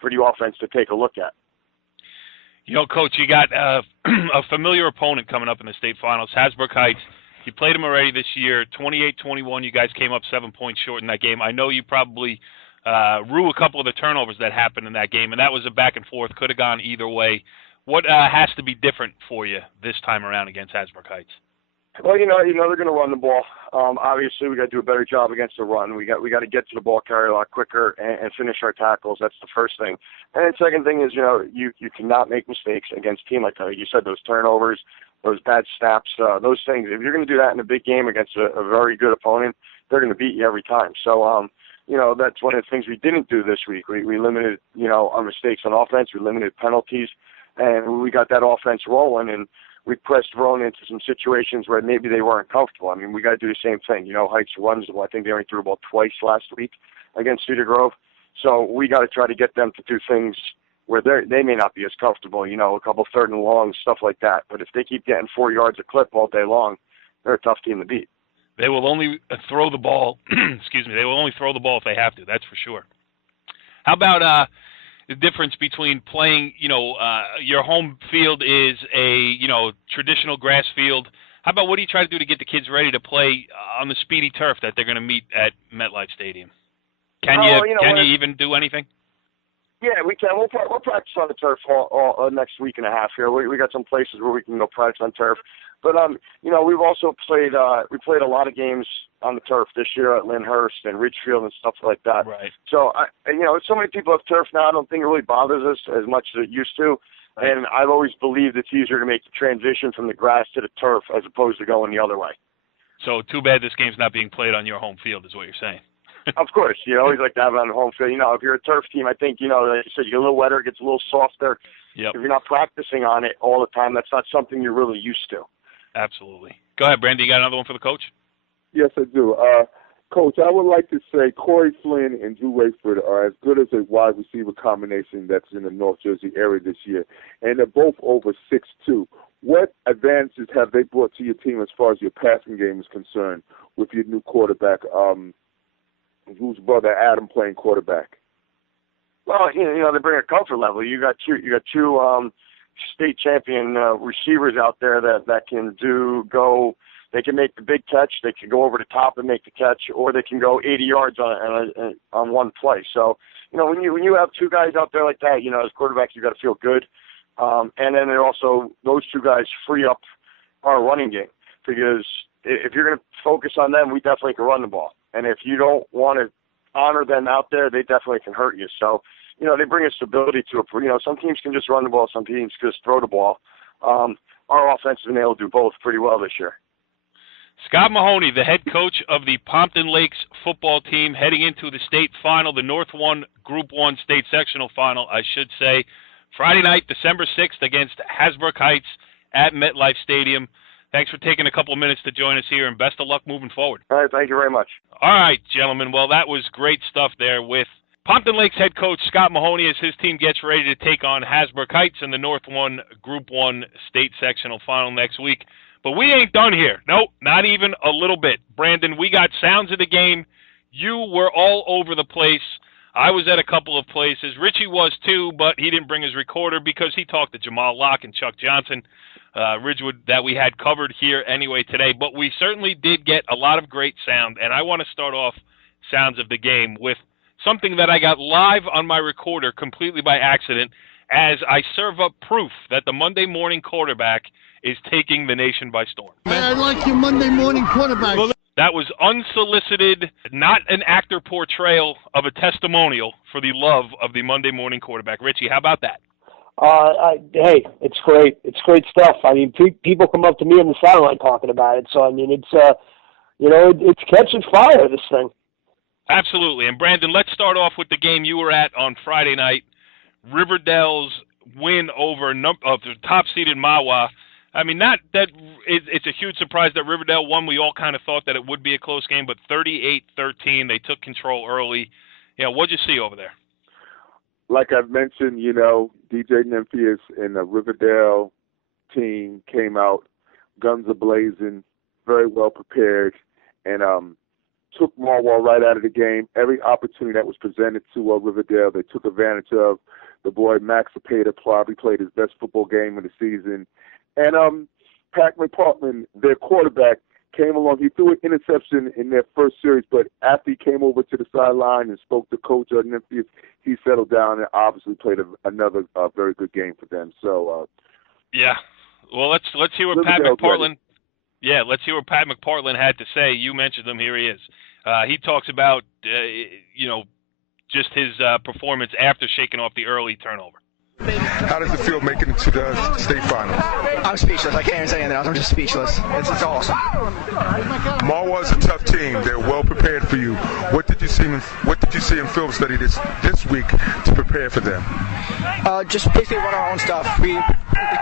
for the offense to take a look at. Coach, you got a familiar opponent coming up in the state finals, Hasbrook Heights. You played them already this year, 28-21. You guys came up 7 points short in that game. I know you probably rue a couple of the turnovers that happened in that game, and that was a back and forth. Could have gone either way. What has to be different for you this time around against Hasbrook Heights? Well, they're going to run the ball. Obviously, we got to do a better job against the run. We got to get to the ball carrier a lot quicker and finish our tackles. That's the first thing. And the second thing is, you cannot make mistakes against a team like that. Like you said, those turnovers, those bad snaps, those things. If you're going to do that in a big game against a very good opponent, they're going to beat you every time. So, that's one of the things we didn't do this week. We limited, our mistakes on offense. We limited penalties, and we got that offense rolling. And we pressed Verona into some situations where maybe they weren't comfortable. I mean, we got to do the same thing. You know, Heights runs, I think they only threw the ball twice last week against Cedar Grove. So we got to try to get them to do things where they may not be as comfortable, you know, a couple third and long, stuff like that. But if they keep getting 4 yards a clip all day long, they're a tough team to beat. They will only throw the ball. Excuse me. They will only throw the ball if they have to. That's for sure. How about the difference between playing? You know, your home field is a traditional grass field. How about what do you try to do to get the kids ready to play on the speedy turf that they're going to meet at MetLife Stadium? Can you even do anything? Yeah, we can. We'll practice on the turf all next week and a half here. We got some places where we can go practice on turf. But, we've also played we played a lot of games on the turf this year at Lyndhurst and Ridgefield and stuff like that. Right. So, so many people have turf now. I don't think it really bothers us as much as it used to. Right. And I've always believed it's easier to make the transition from the grass to the turf as opposed to going the other way. So too bad this game's not being played on your home field is what you're saying. Of course, you always like to have it on the home field. You know, if you're a turf team, I think, like you said, you get a little wetter, it gets a little softer. Yep. If you're not practicing on it all the time, that's not something you're really used to. Absolutely. Go ahead, Brandon. You got another one for the coach? Yes, I do. Coach, I would like to say Corey Flynn and Drew Wakeford are as good as a wide receiver combination that's in the North Jersey area this year, and they're both over 6'2". What advantages have they brought to your team as far as your passing game is concerned with your new quarterback, whose brother Adam playing quarterback? Well, they bring a comfort level. You got two state champion receivers out there that can go. They can make the big catch. They can go over the top and make the catch, or they can go 80 yards on one play. So, when you have two guys out there like that, as quarterbacks, you got to feel good. And then those two guys free up our running game, because if you're going to focus on them, we definitely can run the ball. And if you don't want to honor them out there, they definitely can hurt you. So, they bring a stability to it. Some teams can just run the ball, some teams can just throw the ball. Our offense has been able to do both pretty well this year. Scott Mahoney, the head coach of the Pompton Lakes football team, heading into the state final, the North 1 Group 1 state sectional final, I should say, Friday night, December 6th, against Hasbrook Heights at MetLife Stadium. Thanks for taking a couple of minutes to join us here, and best of luck moving forward. All right, thank you very much. All right, gentlemen. Well, that was great stuff there with Pompton Lakes head coach Scott Mahoney as his team gets ready to take on Hasbrook Heights in the North 1 Group 1 state sectional final next week. But we ain't done here. Nope, not even a little bit. Brandon, we got sounds of the game. You were all over the place. I was at a couple of places. Richie was too, but he didn't bring his recorder because he talked to Jamal, Locke, and Chuck Johnson, Ridgewood, that we had covered here anyway today. But we certainly did get a lot of great sound, and I want to start off sounds of the game with something that I got live on my recorder completely by accident as I serve up proof that the Monday morning quarterback is taking the nation by storm. I like your Monday morning quarterback. That was unsolicited, not an actor portrayal of a testimonial for the love of the Monday morning quarterback. Richie, how about that? Hey, it's great. It's great stuff. I mean, people come up to me on the sideline talking about it. So, I mean, it's, it's catching fire, this thing. Absolutely. And, Brandon, let's start off with the game you were at on Friday night. River Dell's win over the top-seeded Mahwah. I mean, it's a huge surprise that River Dell won. We all kind of thought that it would be a close game, but 38-13, they took control early. What'd you see over there? Like I've mentioned, DJ Nymphius and the River Dell team came out, guns a-blazing, very well prepared, and took Mahwah right out of the game. Every opportunity that was presented to River Dell, they took advantage of. The boy Max Zapata probably played his best football game of the season. And Pat McPartland, their quarterback, came along. He threw an interception in their first series, but after he came over to the sideline and spoke to Coach Nymphius, he settled down and obviously played another very good game for them. So yeah, well, let's hear what Pat McPartland. Yeah, let's hear what Pat McPartland had to say. You mentioned him. Here he is. He talks about just his performance after shaking off the early turnover. How does it feel making it to the state finals? I'm speechless. I can't even say anything else. I'm just speechless. It's awesome. Mahwah's a tough team. They're well prepared for you. What did you see in film study this week to prepare for them? Just basically run our own stuff.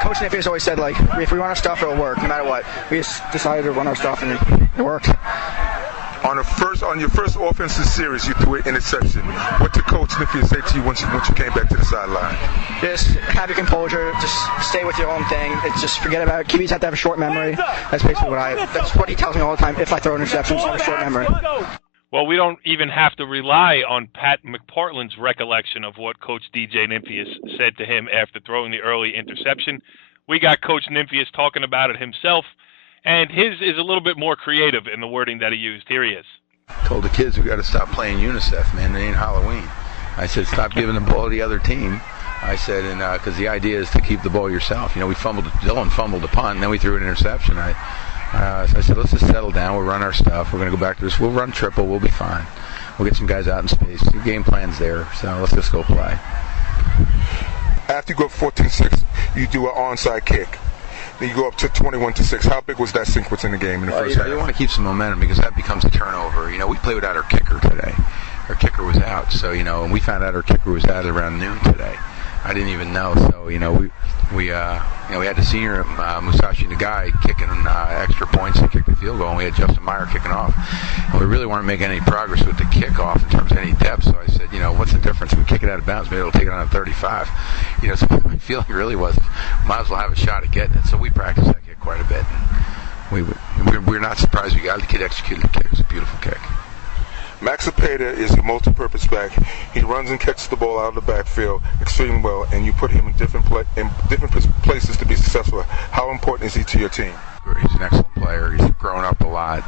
Coach Nippius always said, like, if we run our stuff, it'll work no matter what. We just decided to run our stuff, and it worked. On your first offensive series, you threw an interception. What did Coach Nippius say to you once you came back to the sideline? Just have your composure. Just stay with your own thing. It's just forget about it. QBs have to have a short memory. That's basically that's what he tells me all the time. If I throw an interception, just have a short memory. Well, we don't even have to rely on Pat McPartland's recollection of what Coach DJ Nymphius said to him after throwing the early interception. We got Coach Nymphius talking about it himself, and his is a little bit more creative in the wording that he used. Here he is. Told the kids we got to stop playing UNICEF, man. It ain't Halloween. I said, stop giving the ball to the other team. I said, and because the idea is to keep the ball yourself. You know, Dylan fumbled the punt, and then we threw an interception. So I said, let's just settle down. We'll run our stuff. We're going to go back to this. We'll run triple. We'll be fine. We'll get some guys out in space. The game plan's there, so let's just go play. After you go up 14-6, you do an onside kick. Then you go up to 21-6. How big was that sequence in the game in the first half? You want to keep some momentum because that becomes a turnover. You know, we played without our kicker today. Our kicker was out, so and we found out our kicker was out around noon today. I didn't even know, so we had the senior Musashi Nagai kicking extra points to kick the field goal, and we had Justin Meyer kicking off. And we really weren't making any progress with the kickoff in terms of any depth. So I said, what's the difference? If we kick it out of bounds, maybe it'll take it on a 35. So my feeling really was, might as well have a shot at getting it. So we practiced that kick quite a bit. We're not surprised we got it. The kid executed the kick. It was a beautiful kick. Max Cepeda is a multi-purpose back. He runs and catches the ball out of the backfield extremely well, and you put him in different places to be successful. How important is he to your team? He's an excellent player. He's grown up a lot.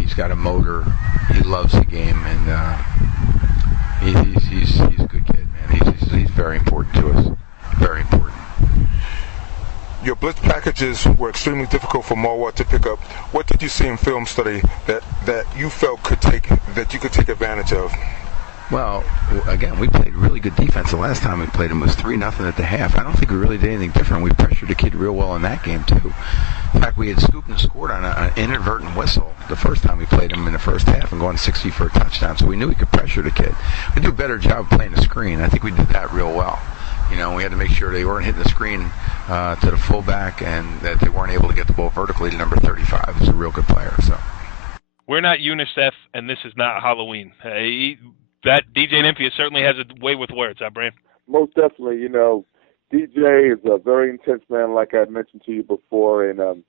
He's got a motor. He loves the game, and he's a good kid, man. He's very important to us. Very important. Your blitz packages were extremely difficult for Mahwah to pick up. What did you see in film study that you felt you could take advantage of? Well, again, we played really good defense. The last time we played him was 3-0 at the half. I don't think we really did anything different. We pressured the kid real well in that game, too. In fact, we had scooped and scored on an inadvertent whistle the first time we played him in the first half and going 60 for a touchdown, so we knew we could pressure the kid. We do a better job playing the screen. I think we did that real well. We had to make sure they weren't hitting the screen to the fullback and that they weren't able to get the ball vertically to number 35. He's a real good player. So we're not UNICEF, and this is not Halloween. That DJ Nymphius certainly has a way with words, huh, Bram? Most definitely. DJ is a very intense man, like I mentioned to you before, and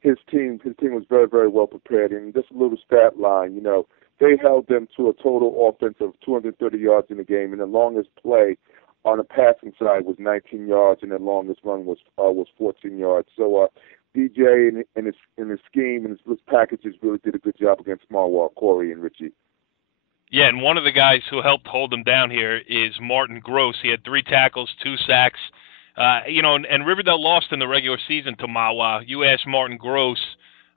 his team was very, very well prepared. And just a little stat line, they held them to a total offense of 230 yards in the game, and the longest play on the passing side was 19 yards, and the longest run was 14 yards. So DJ in his scheme and his blitz packages really did a good job against Mahwah, Corey, and Richie. Yeah, and one of the guys who helped hold them down here is Martin Gross. He had 3 tackles, 2 sacks. And River Dell lost in the regular season to Mahwah. You asked Martin Gross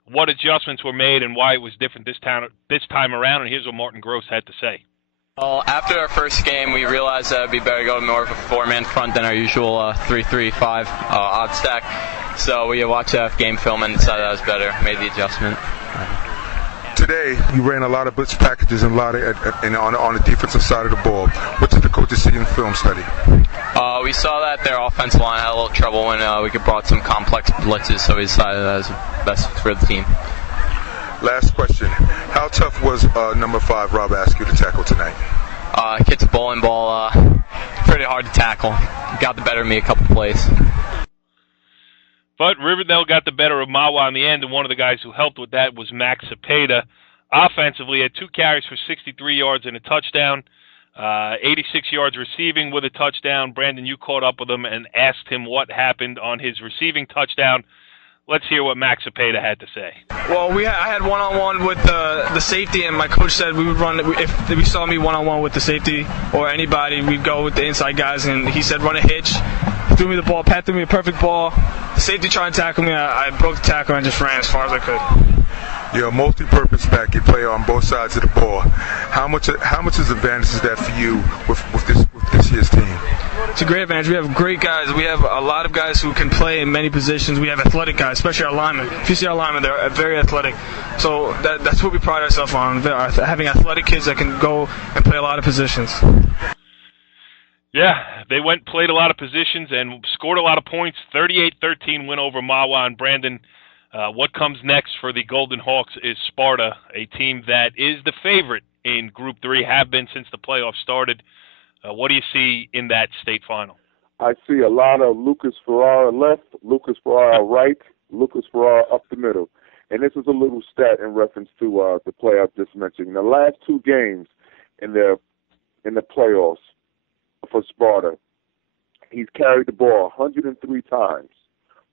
what adjustments were made and why it was different this time around, and here's what Martin Gross had to say. Well, after our first game, we realized that it would be better to go more of a 4-man front than our usual 3-3-5 odd stack. So we watched game film and decided that was better, made the adjustment. Today, you ran a lot of blitz packages and a lot on the defensive side of the ball. What did the coaches see in film study? We saw that their offensive line had a little trouble when we brought some complex blitzes, so we decided that was best for the team. Last question. How tough was number 5, Rob Askew, to tackle tonight? Kicked a bowling ball. Pretty hard to tackle. Got the better of me a couple plays. But River Dell got the better of Mahwah in the end, and one of the guys who helped with that was Max Cepeda. Offensively, he had 2 carries for 63 yards and a touchdown, 86 yards receiving with a touchdown. Brandon, you caught up with him and asked him what happened on his receiving touchdown. Let's hear what Max Cepeda had to say. Well, I had one-on-one with the safety, and my coach said we would run, if we saw me one-on-one with the safety or anybody, we'd go with the inside guys, and he said run a hitch. He threw me the ball, Pat threw me a perfect ball. The safety tried to tackle me. I broke the tackle and just ran as far as I could. You're a multi-purpose back. You play on both sides of the ball. How much advantage is that for you with this to his team? It's a great advantage. We have great guys. We have a lot of guys who can play in many positions. We have athletic guys, especially our linemen. If you see our linemen, they're very athletic. So that's what we pride ourselves on, having athletic kids that can go and play a lot of positions. Yeah, they went and played a lot of positions and scored a lot of points. 38-13 win over Mahwah. And Brandon, what comes next for the Golden Hawks is Sparta, a team that is the favorite in Group 3, have been since the playoffs started. What do you see in that state final? I see a lot of Lucas Ferrara left, Lucas Ferrara right, Lucas Ferrara up the middle. And this is a little stat in reference to the play I just mentioned. In the last 2 games in the playoffs for Sparta, he's carried the ball 103 times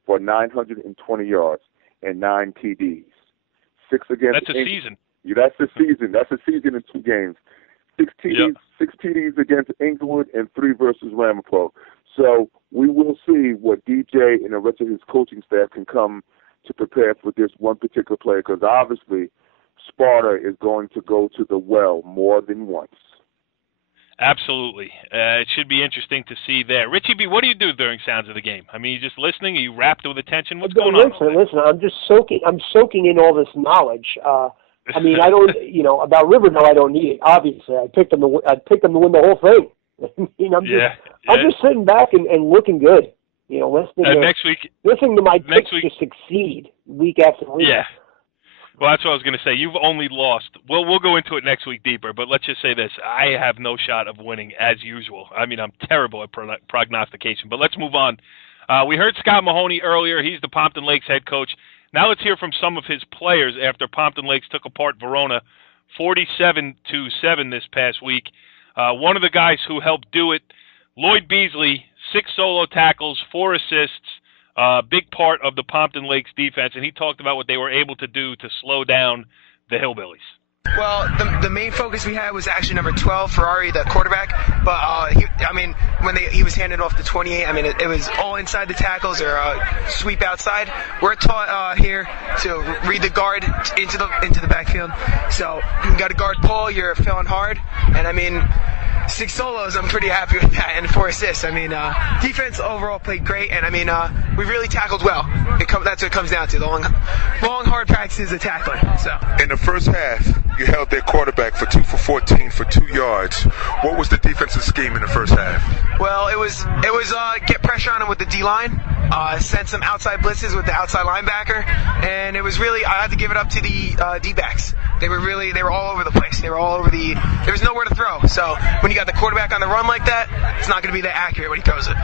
for 920 yards and 9 TDs. 6 against. That's a season. Yeah, that's a season. That's a season in 2 games. 6 TDs, yep. 6 TDs against Inglewood and 3 versus Ramapo. So we will see what DJ and the rest of his coaching staff can come to prepare for this one particular player, because obviously Sparta is going to go to the well more than once. Absolutely. It should be interesting to see there. Richie B., what do you do during Sounds of the Game? I mean, you just listening? Are you wrapped with attention? What's going on? Listen, I'm just soaking in all this knowledge. I mean, I don't, about River Dell, I don't need it. Obviously, I picked them to win the whole thing. I'm just sitting back and looking good. Listening to my picks to succeed week after week. Yeah. Well, that's what I was going to say. You've only lost. Well, we'll go into it next week deeper, but let's just say this. I have no shot of winning as usual. I mean, I'm terrible at prognostication, but let's move on. We heard Scott Mahoney earlier. He's the Pompton Lakes head coach. Now let's hear from some of his players after Pompton Lakes took apart Verona 47-7 this past week. One of the guys who helped do it, Lloyd Beasley, 6 solo tackles, 4 assists, big part of the Pompton Lakes defense, and he talked about what they were able to do to slow down the Hillbillies. Well, the main focus we had was actually number 12, Ferrari, the quarterback. But, when he was handed off the 28, it was all inside the tackles or sweep outside. We're taught here to read the guard into the backfield. So you got to guard pull, you're filling hard. And, 6 solos, I'm pretty happy with that, and 4 assists. Defense overall played great, and we really tackled well. That's what it comes down to. The long, hard practices of tackling. So in the first half, you held their quarterback for 2 for 14 for 2 yards. What was the defensive scheme in the first half? Well, it was get pressure on him with the D-line, send some outside blitzes with the outside linebacker, and it was really, I had to give it up to the D-backs. They were all over the place. There was nowhere to throw. So when you got the quarterback on the run like that, it's not going to be that accurate when he throws it.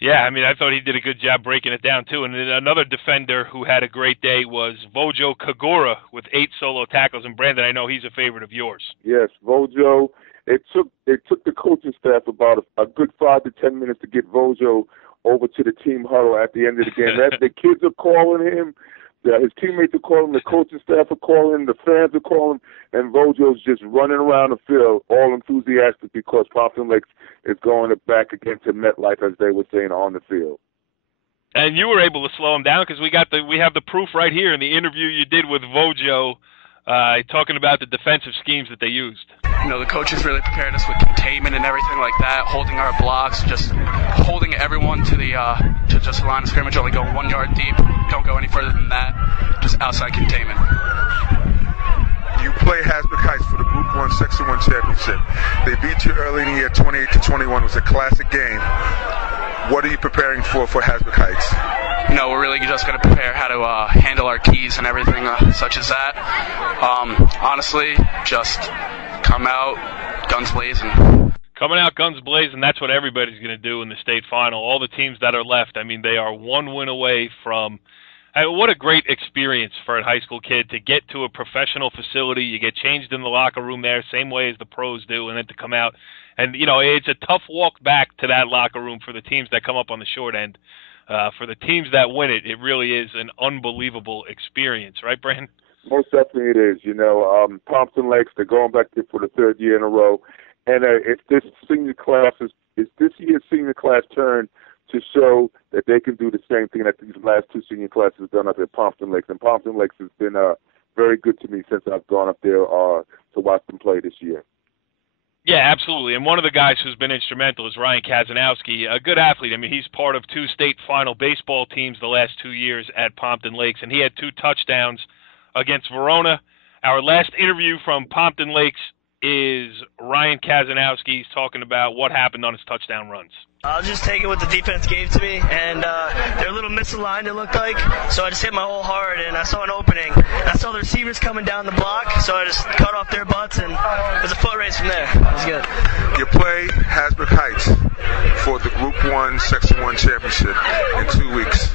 Yeah, I thought he did a good job breaking it down, too. And then another defender who had a great day was Vojo Kagura with 8 solo tackles. And, Brandon, I know he's a favorite of yours. Yes, Vojo. It took the coaching staff about a good 5 to 10 minutes to get Vojo over to the team huddle at the end of the game. The kids are calling him. His teammates are calling, the coaching staff are calling, the fans are calling, and Vojo's just running around the field all enthusiastic because Pompton Lakes is going back again to MetLife, as they were saying, on the field. And you were able to slow him down because we have the proof right here in the interview you did with Vojo, talking about the defensive schemes that they used. The coaches really prepared us with containment and everything like that, holding our blocks, just holding everyone to just the line of scrimmage, only go 1 yard deep, don't go any further than that, just outside containment. You play Hasbrook Heights for the Group 1 Section 1 championship. They beat you early in the year 28-21. It was a classic game. What are you preparing for Hasbrook Heights? We're really just going to prepare how to handle our keys and everything such as that. Honestly, just come out guns blazing. Coming out guns blazing, that's what everybody's going to do in the state final. All the teams that are left, they are 1 win away from what a great experience for a high school kid to get to a professional facility. You get changed in the locker room there, same way as the pros do, and then to come out. And, it's a tough walk back to that locker room for the teams that come up on the short end. For the teams that win it, it really is an unbelievable experience. Right, Brandon? Most definitely it is. Pompton Lakes, they're going back there for the 3rd year in a row. And it's this year's senior class turn to show that they can do the same thing that these last 2 senior classes have done up at Pompton Lakes. And Pompton Lakes has been very good to me since I've gone up there to watch them play this year. Yeah, absolutely. And one of the guys who's been instrumental is Ryan Kazanowski, a good athlete. I mean, he's part of 2 state final baseball teams the last 2 years at Pompton Lakes, and he had 2 touchdowns against Verona. Our last interview from Pompton Lakes is Ryan Kazanowski. He's talking about what happened on his touchdown runs. I was just taking what the defense gave to me, and they're a little misaligned, it looked like. So I just hit my whole heart, and I saw an opening. I saw the receivers coming down the block, so I just cut off their butts, and it was a foot race from there. It was good. You play Hasbrook Heights for the Group 1 Section 1 championship in 2 weeks.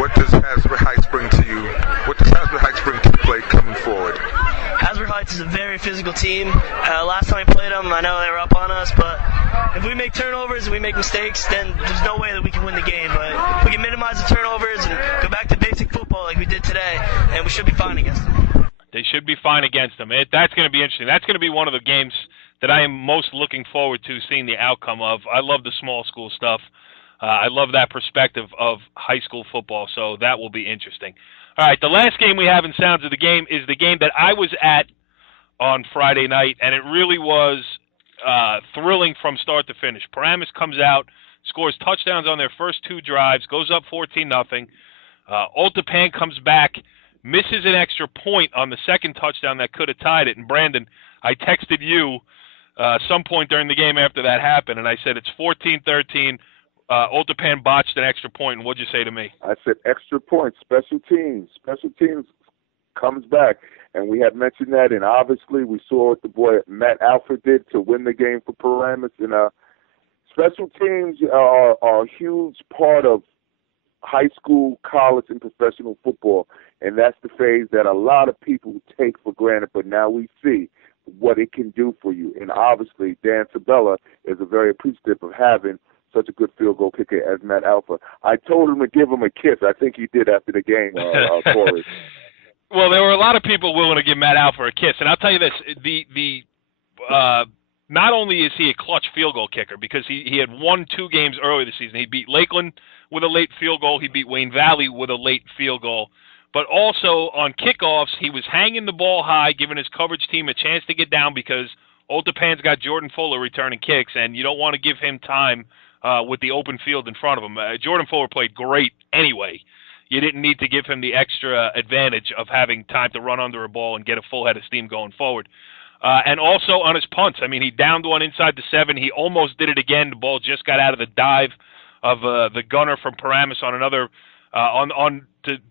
What does Hasbrook Heights bring to you? What does Hasbrook Heights bring to the play coming forward? Hasbrook Heights is a very physical team. Last time we played them, I know they were up on us, but if we make turnovers and we make mistakes, then there's no way that we can win the game. But if we can minimize the turnovers and go back to basic football like we did today, and we should be fine against them. They should be fine against them. That's going to be interesting. That's going to be one of the games that I am most looking forward to seeing the outcome of. I love the small school stuff. I love that perspective of high school football, so that will be interesting. All right, the last game we have in Sounds of the Game is the game that I was at on Friday night, and it really was thrilling from start to finish. Paramus comes out, scores touchdowns on their first 2 drives, goes up 14-0. Tappan comes back, misses an extra point on the second touchdown that could have tied it. And Brandon, I texted you some point during the game after that happened, and I said it's 14-13. Tappan botched an extra point, and what'd you say to me? I said extra point, special teams. Special teams comes back. And we had mentioned that, and obviously we saw what the boy Matt Alford did to win the game for Paramus. And special teams are a huge part of high school, college, and professional football. And that's the phase that a lot of people take for granted, but now we see what it can do for you. And obviously Dan Sabella is a very appreciative of having such a good field goal kicker as Matt Alford. I told him to give him a kiss. I think he did after the game, Corey. Well, there were a lot of people willing to give Matt Alford a kiss, and I'll tell you this: not only is he a clutch field goal kicker because he had won 2 games earlier this season. He beat Lakeland with a late field goal. He beat Wayne Valley with a late field goal. But also on kickoffs, he was hanging the ball high, giving his coverage team a chance to get down because Tappan's got Jordan Fuller returning kicks, and you don't want to give him time with the open field in front of him. Jordan Fuller played great anyway. You didn't need to give him the extra advantage of having time to run under a ball and get a full head of steam going forward. And also on his punts. I mean, he downed one inside the 7. He almost did it again. The ball just got out of the dive of the gunner from Paramus on another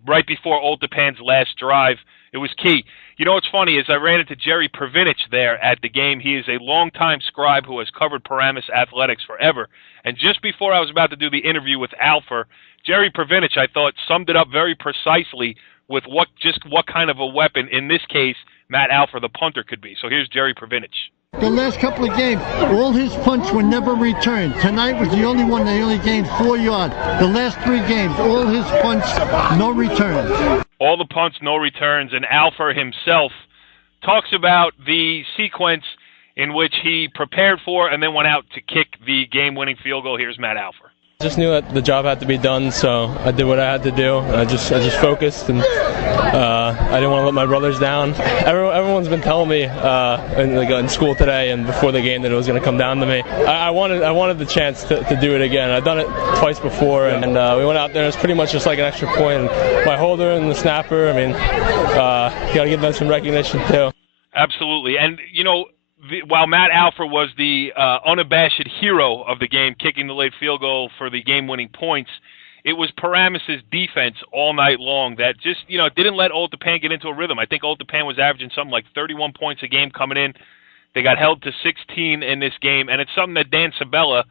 right before Tappan's last drive. It was key. You know what's funny is I ran into Jerry Prvinich there at the game. He is a longtime scribe who has covered Paramus athletics forever. And just before I was about to do the interview with Alfer, Jerry Prvinich, I thought, summed it up very precisely with what kind of a weapon, in this case, Matt Alfer, the punter, could be. So here's Jerry Prvinich. The last couple of games, all his punts were never returned. Tonight was the only one that only gained 4 yards. The last 3 games, all his punts, no returns. All the punts, no returns. And Alfer himself talks about the sequence in which he prepared for and then went out to kick the game-winning field goal. Here's Matt Alfer. Just knew that the job had to be done, so I did what I had to do. I just focused, and I didn't want to let my brothers down. Everyone's been telling me in school today and before the game that it was going to come down to me. I wanted the chance to do it again. I've done it twice before, and we went out there. It was pretty much just like an extra point. And my holder and the snapper, I mean, you got to give them some recognition too. Absolutely, and you know. While Matt Alfer was the unabashed hero of the game, kicking the late field goal for the game-winning points, it was Paramus' defense all night long that just, didn't let Tappan get into a rhythm. I think Tappan was averaging something like 31 points a game coming in. They got held to 16 in this game, and it's something that Dan Sabella,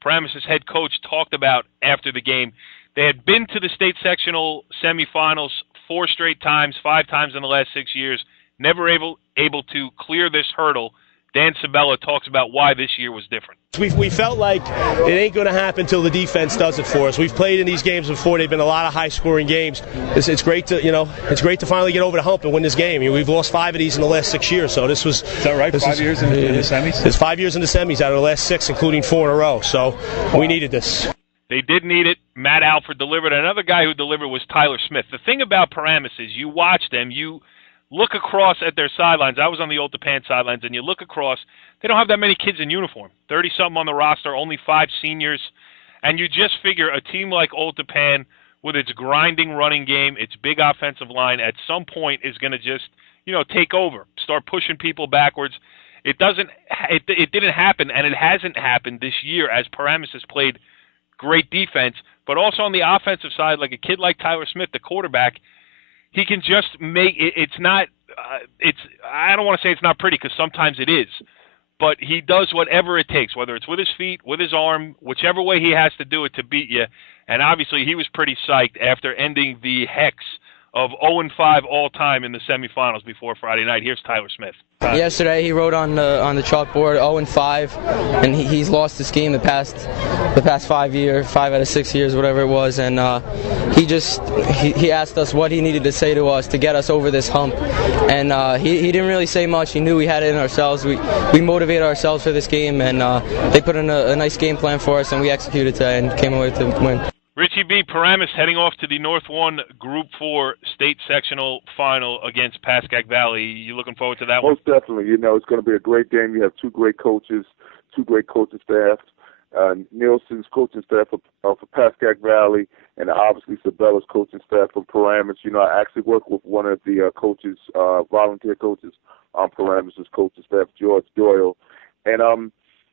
Paramus' head coach, talked about after the game. They had been to the state sectional semifinals 4 straight times, 5 times in the last 6 years, never able to clear this hurdle. Dan Sabella talks about why this year was different. We felt like it ain't going to happen until the defense does it for us. We've played in these games before. They've been a lot of high-scoring games. It's great to it's great to finally get over the hump and win this game. We've lost 5 of these in the last 6 years. So this was. Is that right? 5 years in the semis. It's 5 years in the semis out of the last 6, including 4 in a row. So we needed this. They did need it. Matt Alford delivered. Another guy who delivered was Tyler Smith. The thing about Paramus is you watch them, look across at their sidelines. I was on the Old Tappan sidelines, and you look across, they don't have that many kids in uniform. 30-something on the roster, only 5 seniors. And you just figure a team like Old Tappan, with its grinding running game, its big offensive line, at some point is going to just, take over, start pushing people backwards. It didn't happen, and it hasn't happened this year as Paramus has played great defense. But also on the offensive side, like a kid like Tyler Smith, the quarterback, he can just make it. It's not. I don't want to say it's not pretty, because sometimes it is. But he does whatever it takes, whether it's with his feet, with his arm, whichever way he has to do it to beat you. And obviously he was pretty psyched after ending the hex of 0-5 all-time in the semifinals before Friday night. Here's Tyler Smith. Yesterday he wrote on the chalkboard 0-5, and he's lost this game the past 5 years, 5 out of 6 years, whatever it was, and he asked us what he needed to say to us to get us over this hump, and he didn't really say much. He knew we had it in ourselves. We motivated ourselves for this game, and they put in a nice game plan for us, and we executed today and came away to win. Richie B. Paramus heading off to the North 1 Group 4 state sectional final against Pascack Valley. You looking forward to that one? Most definitely. It's going to be a great game. You have 2 great coaches, 2 great coaching staffs. Nielsen's coaching staff for Pascack Valley, and obviously Sabella's coaching staff for Paramus. I actually work with one of the coaches, volunteer coaches on Paramus' coaching staff, George Doyle. And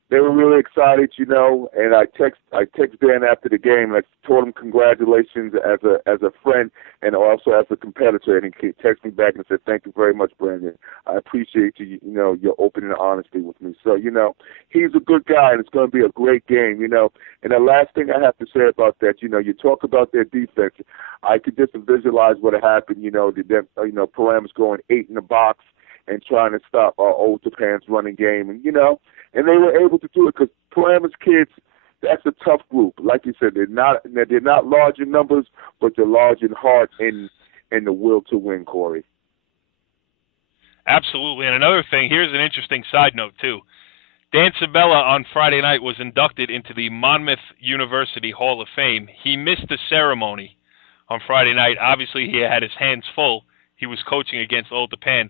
they were really excited, and I text Dan after the game, and I told him congratulations as a friend and also as a competitor, and he texted me back and said, "Thank you very much, Brandon. I appreciate you, your open honesty with me." So, he's a good guy, and it's going to be a great game, And the last thing I have to say about that, you talk about their defense. I could just visualize what happened, Paramus going 8 in the box and trying to stop Old Tappan's running game, and they were able to do it because Paramus kids, that's a tough group. Like you said, they're not large in numbers, but they're large in heart and the will to win, Corey. Absolutely. And another thing, here's an interesting side note, too. Dan Sabella on Friday night was inducted into the Monmouth University Hall of Fame. He missed the ceremony on Friday night. Obviously, he had his hands full. He was coaching against Old Tappan.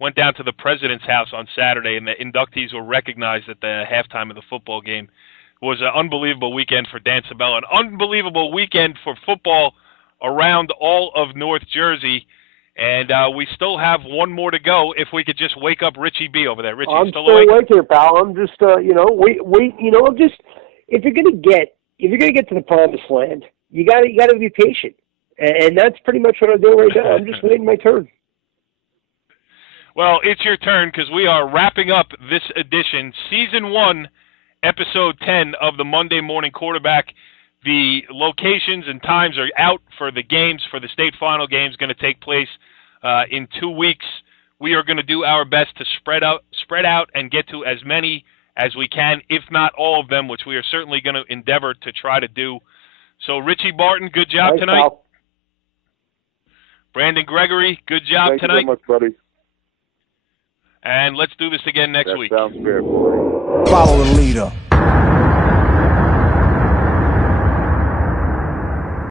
Went down to the president's house on Saturday, and the inductees were recognized at the halftime of the football game. It was an unbelievable weekend for Dan Sabella, an unbelievable weekend for football around all of North Jersey, and we still have one more to go if we could just wake up Richie B over there. Richie, I'm still still awake? awake here, pal. I'm just, if you're gonna get to the promised land, you gotta be patient, and that's pretty much what I'm doing right now. I'm just waiting my turn. Well, it's your turn because we are wrapping up this edition, Season 1, Episode 10 of the Monday Morning Quarterback. The locations and times are out for the games, for the state final games, going to take place in 2 weeks. We are going to do our best to spread out and get to as many as we can, if not all of them, which we are certainly going to endeavor to try to do. So, Richie Barton, good job tonight. Pal. Brandon Gregory, good job Thank tonight. you very much, buddy. And let's do this again next week. Sounds fair, boy. Follow the leader.